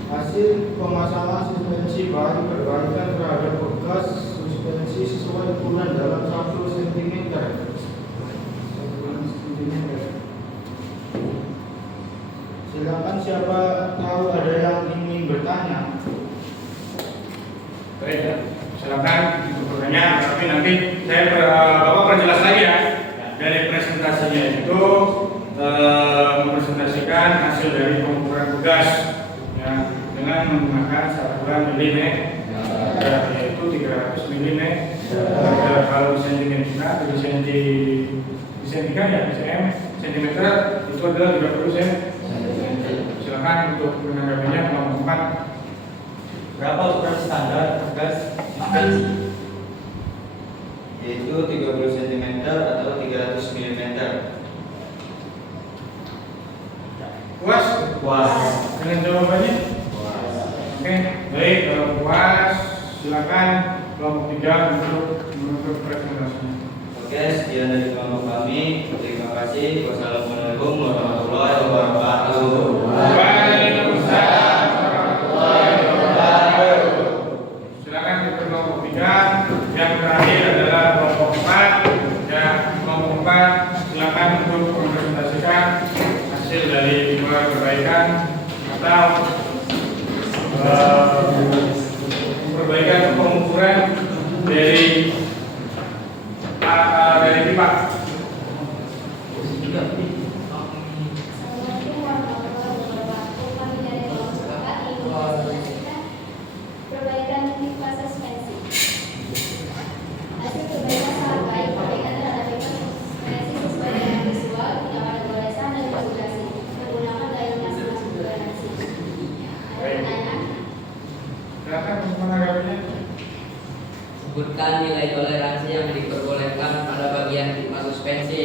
Hasil pemasangan suspensi baik perbaikan terhadap bekas suspensi sesuai ukuran dalam 1 cm. Silakan siapa tahu ada yang ingin bertanya. Baik, ya. Silakan untuk bertanya, tapi nanti saya Bapak perjelas lagi ya. Dari presentasinya itu mempresentasikan hasil dari pengukuran tugas ya, dengan menggunakan satuan milimeter, yaitu 300 milimeter. Kalau di sentimeter, di sentimeter ya, sentimeter itu adalah 30 cm. Silakan untuk menanggapinya kelompok 4. Berapa ukuran standar bekas suspensi? Yaitu 30 cm atau 300 mm. Puas? Puas. Dengan jawabannya? Oke, baik, kalau puas silakan kelompok 3 untuk menutup presentasinya. Oke, sekian dari kelompok kami. Terima kasih. Wassalamualaikum warahmatullahi wabarakatuh. Waalaikumsalam warahmatullahi wabarakatuh. Silakan untuk kelompok 3. Yang terakhir adalah kelompok 4. Ya, kelompok 4 silakan untuk mempresentasikan hasil dari perbaikan atau perbaikan pengukuran dari pipa. Assalamualaikum warahmatullahi wabarakatuh. Kami dari kelompok 4 ingin mempresentasikan perbaikan pipa suspensi. Hasil perbaikan sangat baik. Perbaikan terhadap pipa suspensi sesuai dengan visual, tidak ada goresan dan vibrasi. Menggunakan gaya masing-masing toleransi. Ada pertanyaan? Silakan untuk menanggapinya. Sebutkan nilai toleransi yang diperbolehkan pada bagian pipa suspensi.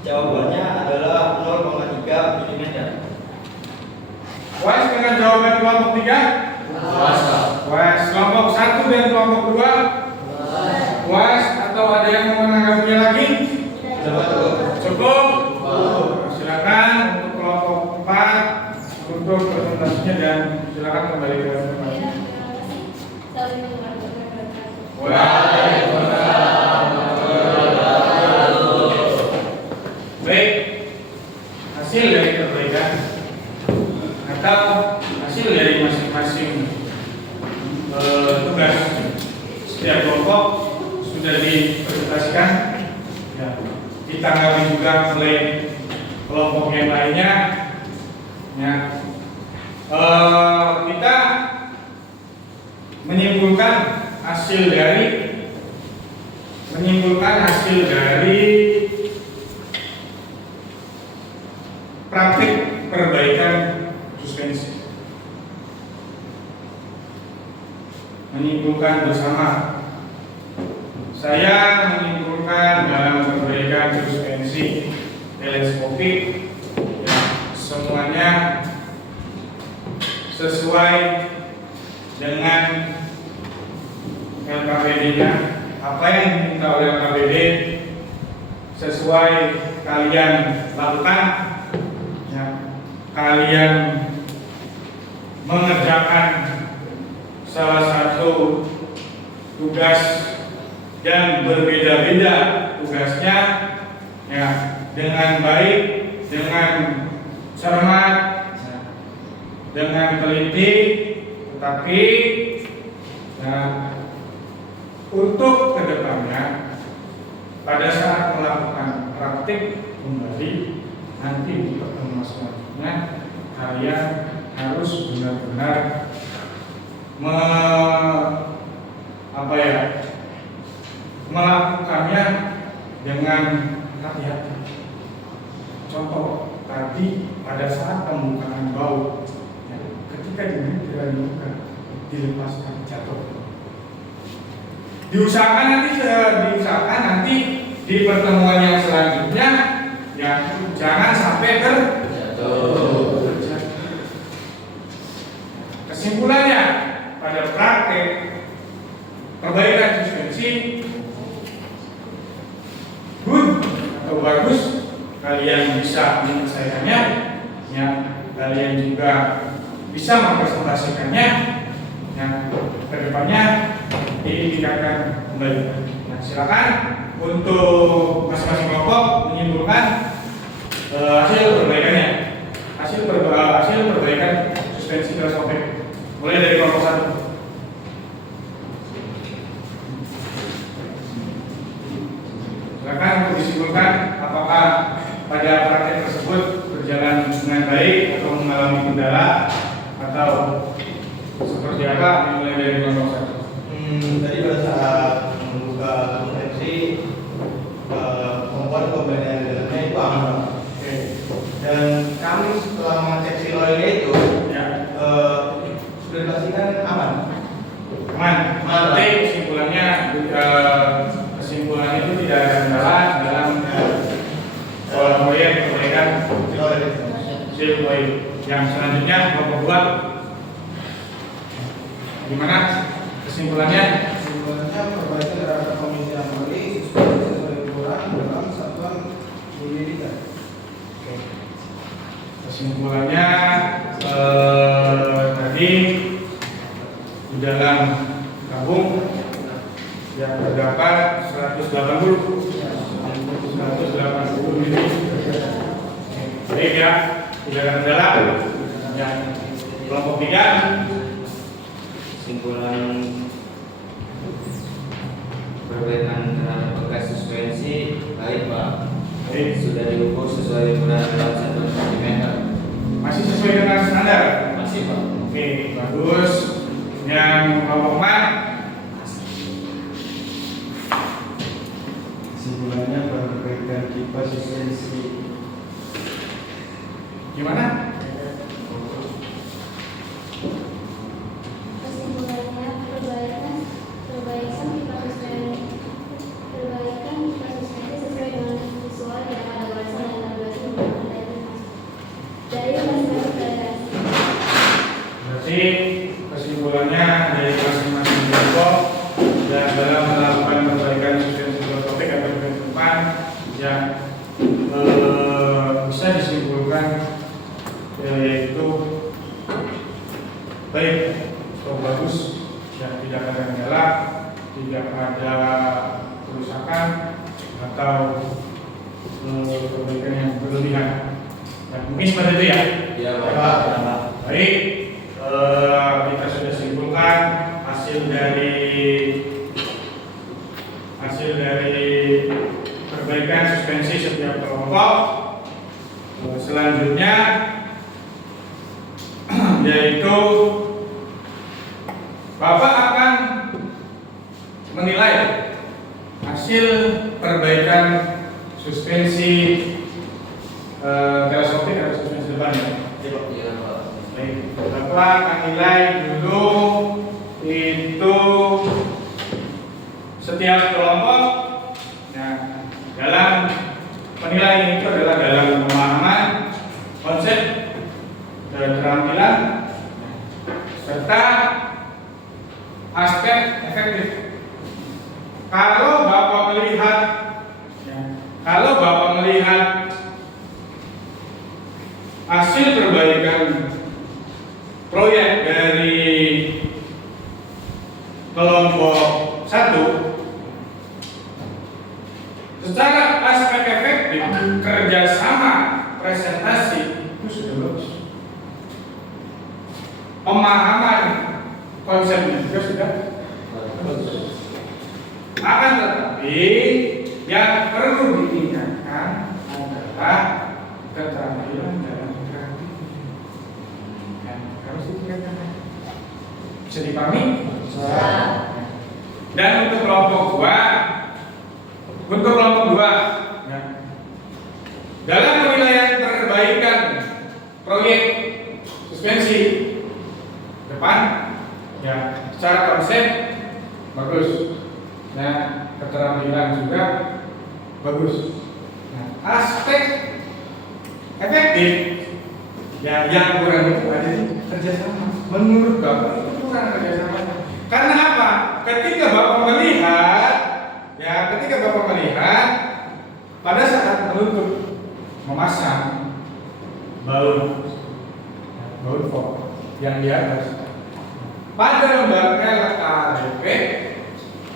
Jawabannya adalah 0,3 mm. Puas dengan jawaban kelompok 3? Puas. Kelompok 1 dan kelompok 2? Puas atau ada yang mau menanggapinya lagi? Cukup? Silakan untuk kelompok 4 untuk presentasinya dan silakan kembali ke tempat. Terima kasih. Assalamualaikum warahmatullahi wabarakatuh. Waalaikumsalam warahmatullahi wabarakatuh. Baik, hasil dari perbaikan atau hasil dari masing-masing tugas setiap kelompok sudah dipresentasikan, ya, ditanggapi juga oleh kelompok yang lainnya. Ya, kita menyimpulkan hasil dari praktik perbaikan suspensi. Menyimpulkan bersama. Saya menyimpulkan dalam perbaikan suspensi teleskopik, ya, semuanya sesuai dengan LKPD-nya. Apa yang diminta oleh LKPD sesuai kalian lakukan, ya. Kalian mengerjakan salah satu tugas dan berbeda-beda tugasnya, ya, dengan baik, dengan cermat, dengan teliti, tetapi untuk kedepannya pada saat melakukan praktik kembali nanti di pertemuan selanjutnya kalian harus benar-benar melakukannya dengan hati-hati. Contoh tadi pada saat pembukaan baut, ya, ketika tidak dibuka, dilepaskan jatuh. Diusahakan nanti di pertemuan yang selanjutnya, ya, jangan sampai terjatuh. Kesimpulannya, pada praktek perbaikan suspensi good atau bagus, kalian bisa menyelesaikannya, ya, kalian juga bisa mempresentasikannya, ya, kedepannya ditingkatkan kembali. Nah, silakan untuk masing-masing kelompok menyimpulkan hasil perbaikannya, hasil perbaikan suspensi teleskopik. Mulai dari kelompok 1. Silakan untuk disimpulkan apakah pada praktek tersebut berjalan dengan baik atau mengalami kendala atau seperti apa, dimulai dari kelompok 1. Tadi pada saat membuka konferensi membuat pembelian dalamnya itu aman. Oke. Dan kami setelah mengecek seal oilnya itu, Ya. sudah dipastikan aman. Aman. Berarti kesimpulannya itu tidak ada kendala dalam proyek perbaikan seal oil. Yang selanjutnya kelompok 2. Gimana kesimpulannya? Kesimpulannya perbaikan terhadap komisi amali sesuai ukuran dalam satuan mililiter. Oke. Kesimpulannya tadi di dalam tabung yang terdapat 180 mili. Baik ya, tidak ada kendala. Yang kelompok 3. Kesimpulan perbaikan terhadap bekas suspensi baik Pak. Baik. Sudah diukur sesuai ukuran dalam 1 cm. Masih sesuai dengan standar. Masih Pak. Oke, bagus. Yang kelompok 4. Kesimpulannya perbaikan kipas suspensi. Gimana? Kesimpulannya perbaikan kipas suspensi sesuai dengan visual yang pada website dan tabulasi dari masing-masing delegasi. Berarti kesimpulannya dari masing-masing kelompok dan dalam melakukan perbaikan suspensi teleskopik atau suspensi depan yang bisa disimpulkan yaitu baik atau bagus, yang tidak ada kendala, tidak ada kerusakan atau perbaikan yang berlebihan. Nah, mungkin seperti itu ya. Iya Pak. Baik, kita sudah simpulkan hasil dari perbaikan suspensi setiap kelompok. Selanjutnya yaitu Bapak akan menilai hasil perbaikan suspensi teleskopik atau suspensi depan ya. Iya Pak. Baik, Bapak akan nilai dulu itu setiap kelompok. Nah, dalam penilaian itu adalah dalam pemahaman konsep dan keterampilan aspek efektif. Kalau Bapak melihat hasil perbaikan proyek dari kelompok 1 secara aspek efektif kerjasama presentasi itu sudah bagus, pemahaman konsepnya juga sudah bagus. Akan tetapi yang perlu ditingkatkan adalah keterampilan dalam kreatif. Harus ditingkatkan. Bisa dipahami? Dan untuk kelompok 2, dalam penilaian perbaikan proyek suspensi depan, ya secara konsep bagus, nah keterampilan juga bagus. Nah, aspek efektif, ya yang kurang itu ada di kerjasama. Menurut Bapak itu kurang kerjasama. Karena apa? Ketika Bapak melihat pada saat menutup memasang baut pok yang di atas pada lembaga LKDP,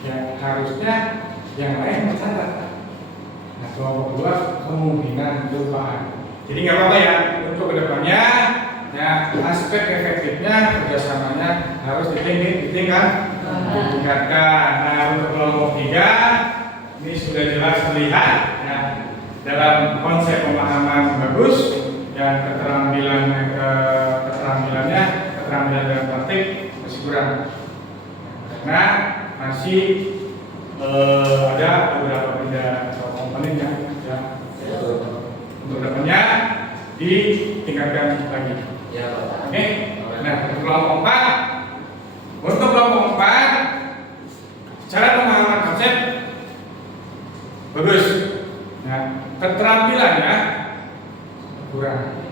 ya harusnya yang lain mencatat. Nah, kelompok 2 kemungkinan kelupaan. Jadi nggak apa-apa ya, untuk kedepannya ya aspek efektifnya kerjasamanya harus ditingkatkan. Nah, untuk kelompok 3 ini sudah jelas terlihat ya, dalam konsep pemahaman bagus, ya keterampilan dalam praktik masih kurang karena masih ada beberapa benda atau komponen yang ya, untuk depannya ditingkatkan lagi. Ya, Pak. Oke. Nah, untuk kelompok 4 cara pemahaman konsep bagus. Nah, keterampilannya kurang.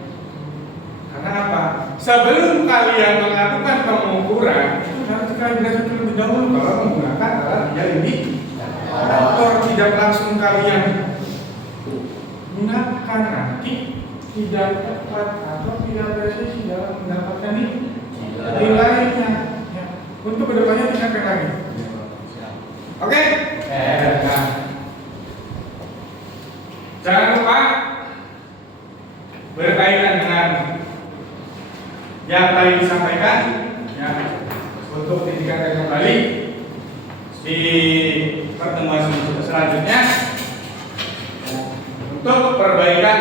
Karena apa? Sebelum kalian melakukan pengukuran, itu harus kalian belajar terlebih dahulu kalau menggunakan alat indikator. Tidak langsung kalian gunakan, nanti tidak tepat atau tidak presisi dalam mendapatkan nilainya. Ya. Untuk kedepannya tingkatkan lagi. Oke? Nah. Jangan lupa berkaitan dengan yang tadi disampaikan, ya, untuk ditingkatkan kembali di pertemuan selanjutnya untuk perbaikan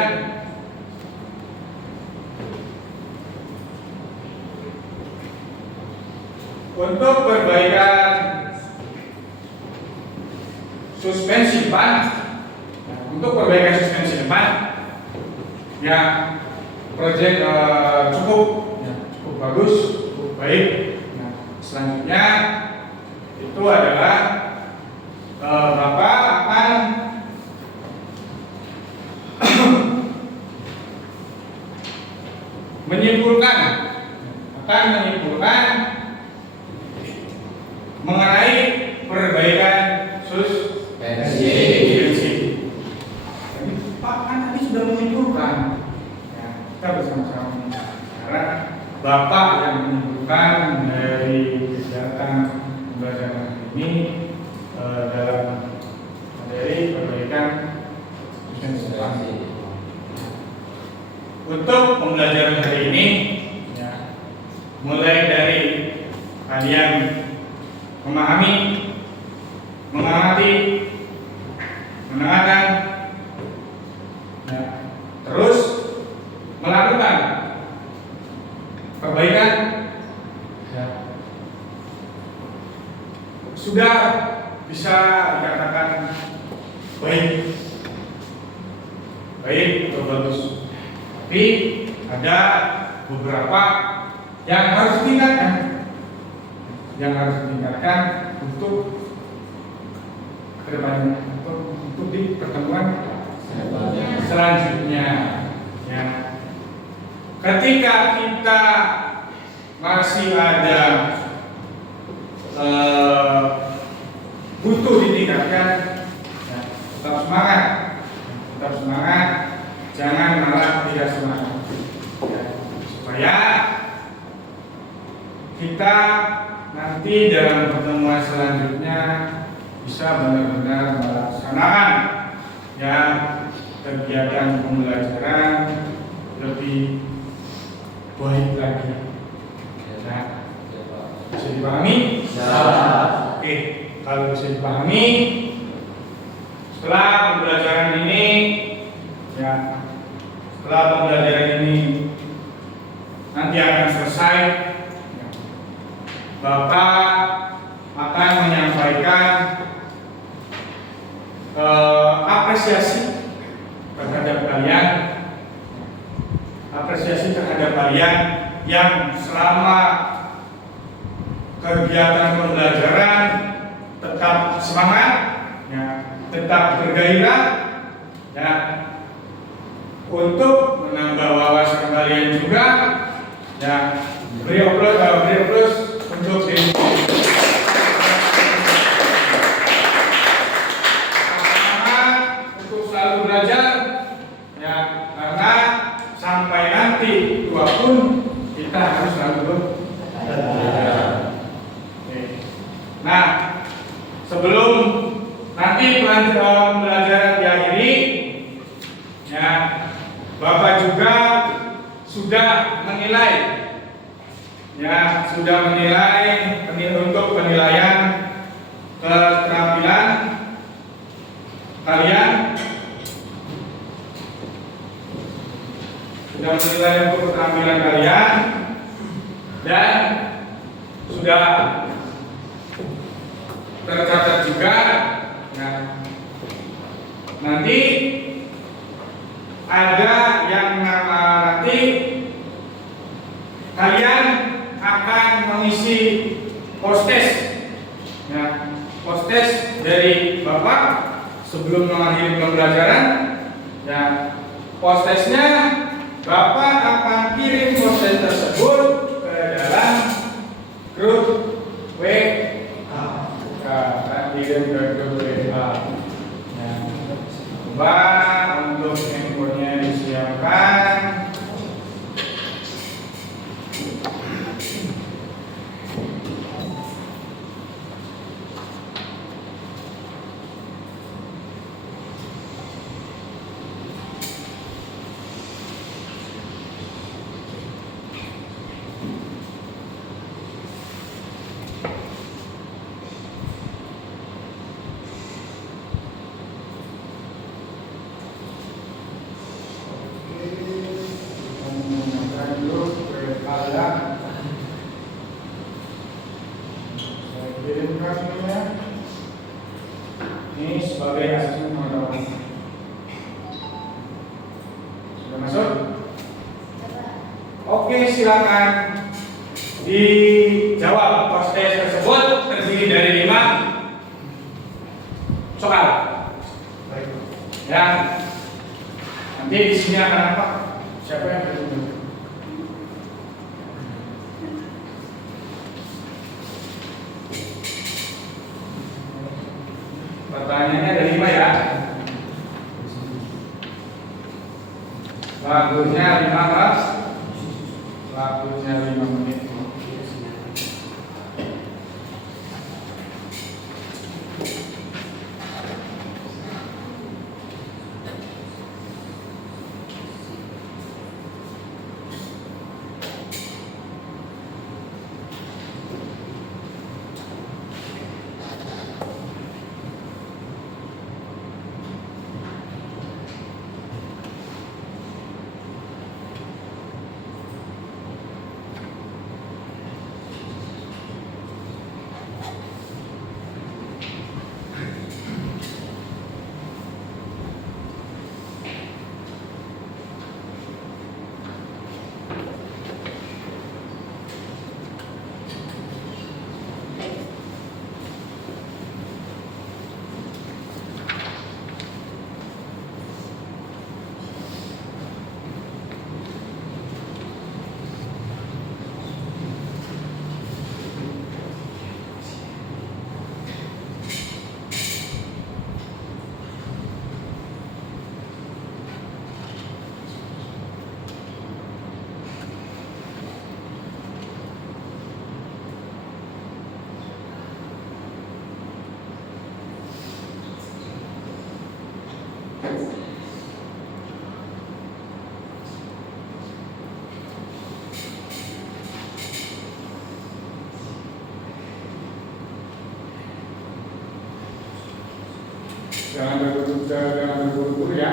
suspensi ban. Untuk perbaikan suspensi depan, ya proyek cukup bagus, cukup baik. Nah, selanjutnya itu adalah Bapak akan menyimpulkan mengenai perbaikan suspensi. Pak kan tadi sudah menyimpulkan, ya, kita bersama-sama karena Bapak yang menyimpulkan dari kegiatan pembelajaran ini dalam materi perbaikan suspensi. Untuk pembelajaran hari ini, ya, mulai dari kalian memahami, mengamati, mendengarkan, ya, terus melakukan perbaikan, ya, sudah bisa dikatakan baik atau bagus. Tapi ada beberapa yang harus ditingkatkan untuk kedepannya, untuk di pertemuan selanjutnya. Ya. Ketika kita masih ada butuh ditingkatkan. Ya, tetap semangat, jangan malah tidak semangat. Ya, supaya kita nanti dalam pertemuan selanjutnya bisa benar-benar melaksanakan ya kegiatan pembelajaran lebih baik lagi. Ya, bisa dipahami? Oke, kalau bisa dipahami, setelah pembelajaran ini, ya, setelah pembelajaran ini nanti akan selesai, ya, Bapak akan menyampaikan apresiasi terhadap kalian, yang selama kegiatan pembelajaran tetap semangat, ya, tetap bergairah, ya, untuk menambah wawasan kalian juga, ya, beri aplaus untuk diri. Untuk selalu belajar, ya, karena sampai nanti tua pun kita harus selalu belajar. Nah, sebelum nanti pembelajaran diakhiri, ya, Bapak juga sudah menilai, ya, untuk penilaian keterampilan kalian, dan sudah tercatat juga. Nah, nanti ada yang nanti kalian akan mengisi post-test, ya, post-test dari Bapak sebelum mengakhiri pembelajaran. Ya, post-testnya Bapak akan kirim post-test tersebut ke dalam grup WA. Kirim ke grup WA. Ya, coba untuk infonya disiapkan. Ini sebagai asesmen pengetahuan. Sudah masuk? Oke, silakan dijawab. Post-test tersebut terdiri dari 5 soal. Ya, nanti di sini akan apa? Siapa yang bertanya? Pertanyaannya ada 5 ya. Waktunya 5 kelas. Waktunya 5 menit. Jangan terburu-buru ya. Jangan terburu-buru ya.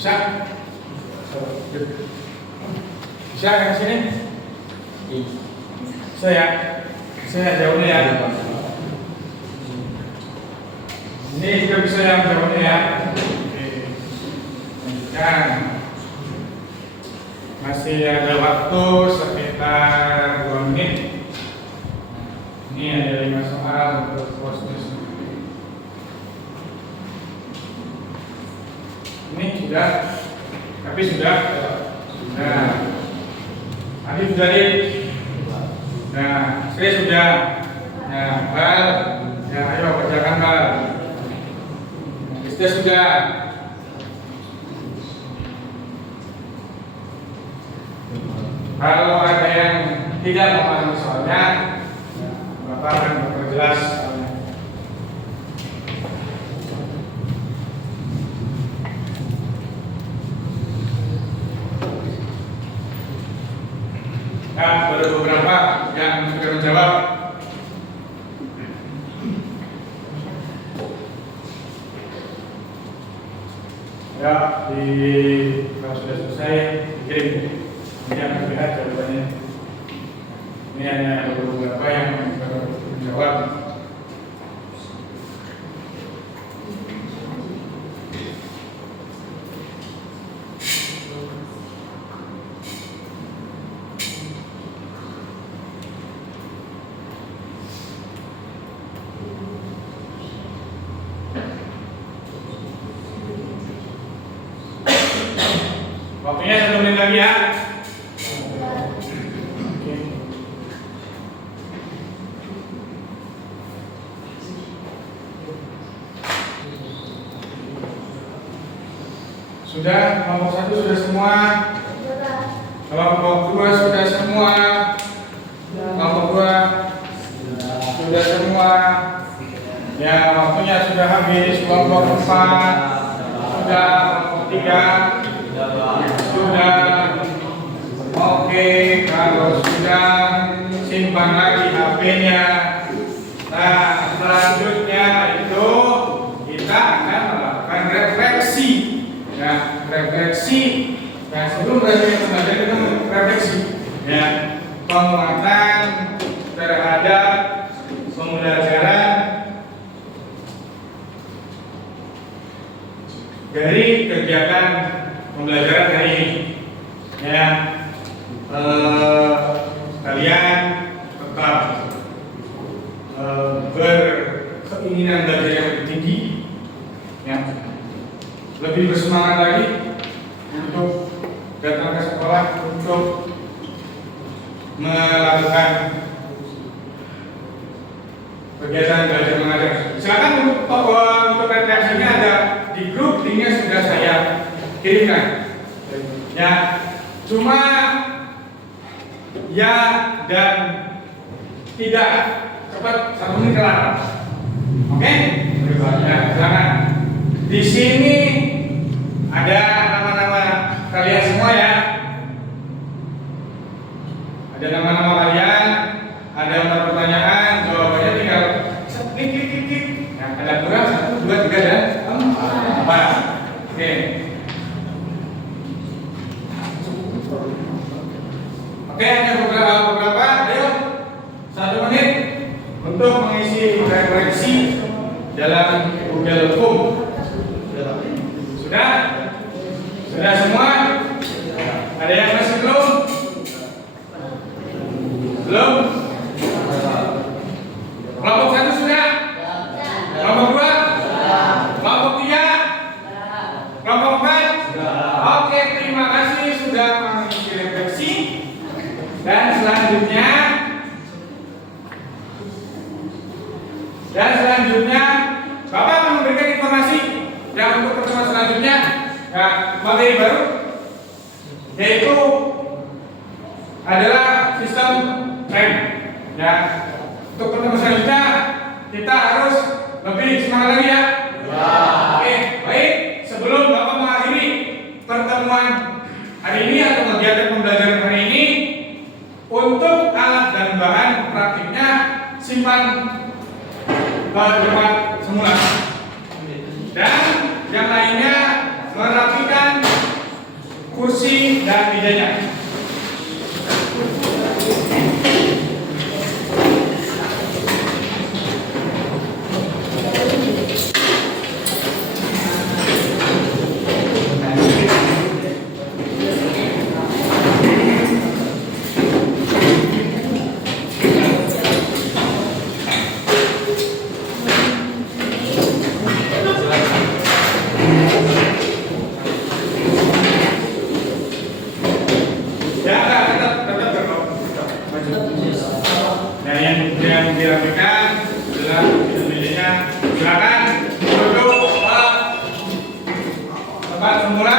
Bisa? Bisa yang sini? Bisa ya? Bisa ya jauhnya ya? Ini juga bisa yang jauhnya ya? Oke. Lanjutkan. Masih ada waktu sekitar 2 menit. Ini ada 5 soal untuk proses. Ini sudah, tapi sudah. Tadi sudah nih. Nah, saya sudah. Nah, bal. Ya, ayo kerjakan bal. Kita sudah. Kalau ada yang tidak memahami soalnya, Bapak akan memperjelas soalnya. Nah, baru beberapa yang sudah menjawab. Ya, kalau sudah selesai, kirim. Ini akan lihat jawabannya. Ini hanya beberapa yang baru menjawab. Waktunya 1 menit lagi ya. Oke. Sudah, kelompok 1 sudah semua. Kelompok 2 sudah semua. Kelompok 2 sudah semua. Ya, waktunya sudah habis. Kelompok 4 sudah, kelompok 3 sudah. Oke, kalau sudah simpan lagi HP-nya. Nah, selanjutnya itu kita akan melakukan refleksi. Ya, refleksi. Ya, sebelum belajar kita refleksi. Ya, penguatan terhadap pembelajaran dari kegiatan pembelajaran hari ini. Ya, kalian tetap berkeinginan belajar yang lebih tinggi, ya, lebih bersemangat lagi untuk datang ke sekolah untuk melakukan kegiatan belajar mengajar. Silakan untuk refleksinya ada di grup, linknya sudah saya kirimkan. Ya, cuma ya dan tidak, cepat 1 menit kelar. Oke? Ya, silakan. Di sini ada nama-nama kalian semua ya. Ada nama-nama kalian, ada 4 pertanyaan, jawabannya tinggal klik. Nah, ada kurang 1, 2, 3 dan 4. Oke. Oke, hanya beberapa. Ayo, 1 menit untuk mengisi refleksi dalam Google Form. Sudah? Sudah semua? Ada yang masih belum? Belum? Kelompok 1 sudah? Kelompok 2? Kelompok 3? Kelompok 4? Oke, terima kasih sudah mengisi refleksi. Dan selanjutnya Bapak akan memberikan informasi yang untuk pertemuan selanjutnya, ya, materi baru, yaitu adalah sistem rem. Ya, untuk pertemuan selanjutnya kita harus lebih semangat lagi ya. Oke, baik. Sebelum Bapak mengakhiri pertemuan hari ini atau kegiatan pembelajaran hari ini, untuk alat dan bahan praktiknya simpan tempat semula. Dan yang lainnya merapikan kursi dan mejanya. Yang dirapikan adalah meja-mejanya. Silakan duduk ke tempat semula.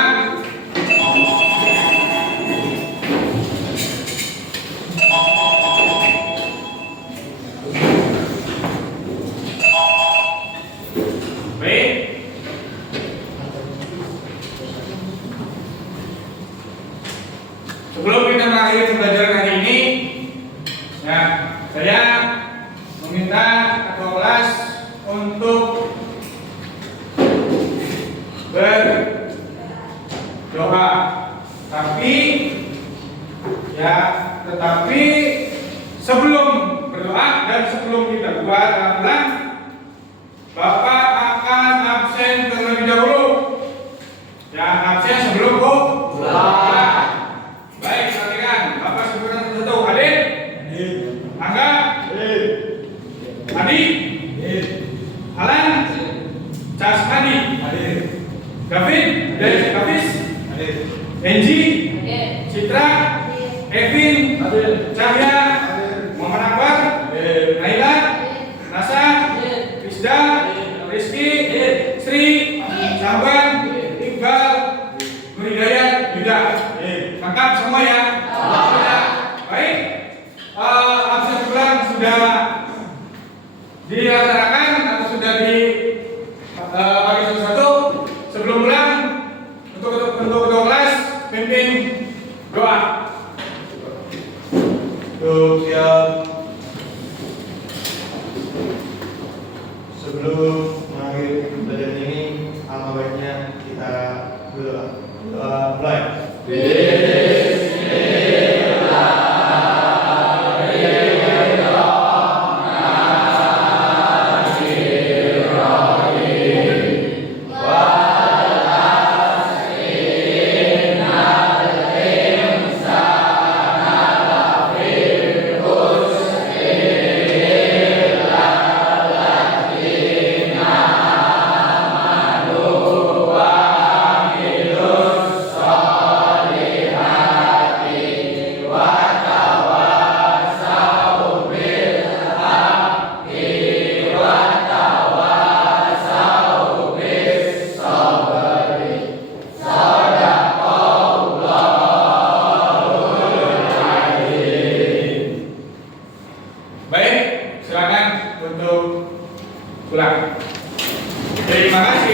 Baik. Sebelum kita mengakhiri pembelajaran hari ini, ya, saya meminta ketua kelas untuk berdoa. Tetapi sebelum berdoa dan sebelum kita buat pulang, Bapak akan absen terlebih dahulu. Ya, absen sebelum pulang. Baik, perhatikan. Bapak sebutkan satu. Adit, Angga, Adi, Alan, Casmadi, David, Davis, Enji, Citra, Evin, Cahya, Muhammad Akbar, Naila, Nasa, Rizda, Rizky, Sri, Saban, Iqbal, Nurhidayat, Yuda. Lengkap semua ya? Baik. Absen bulan sudah dilaksanakan atau sudah Terima kasih.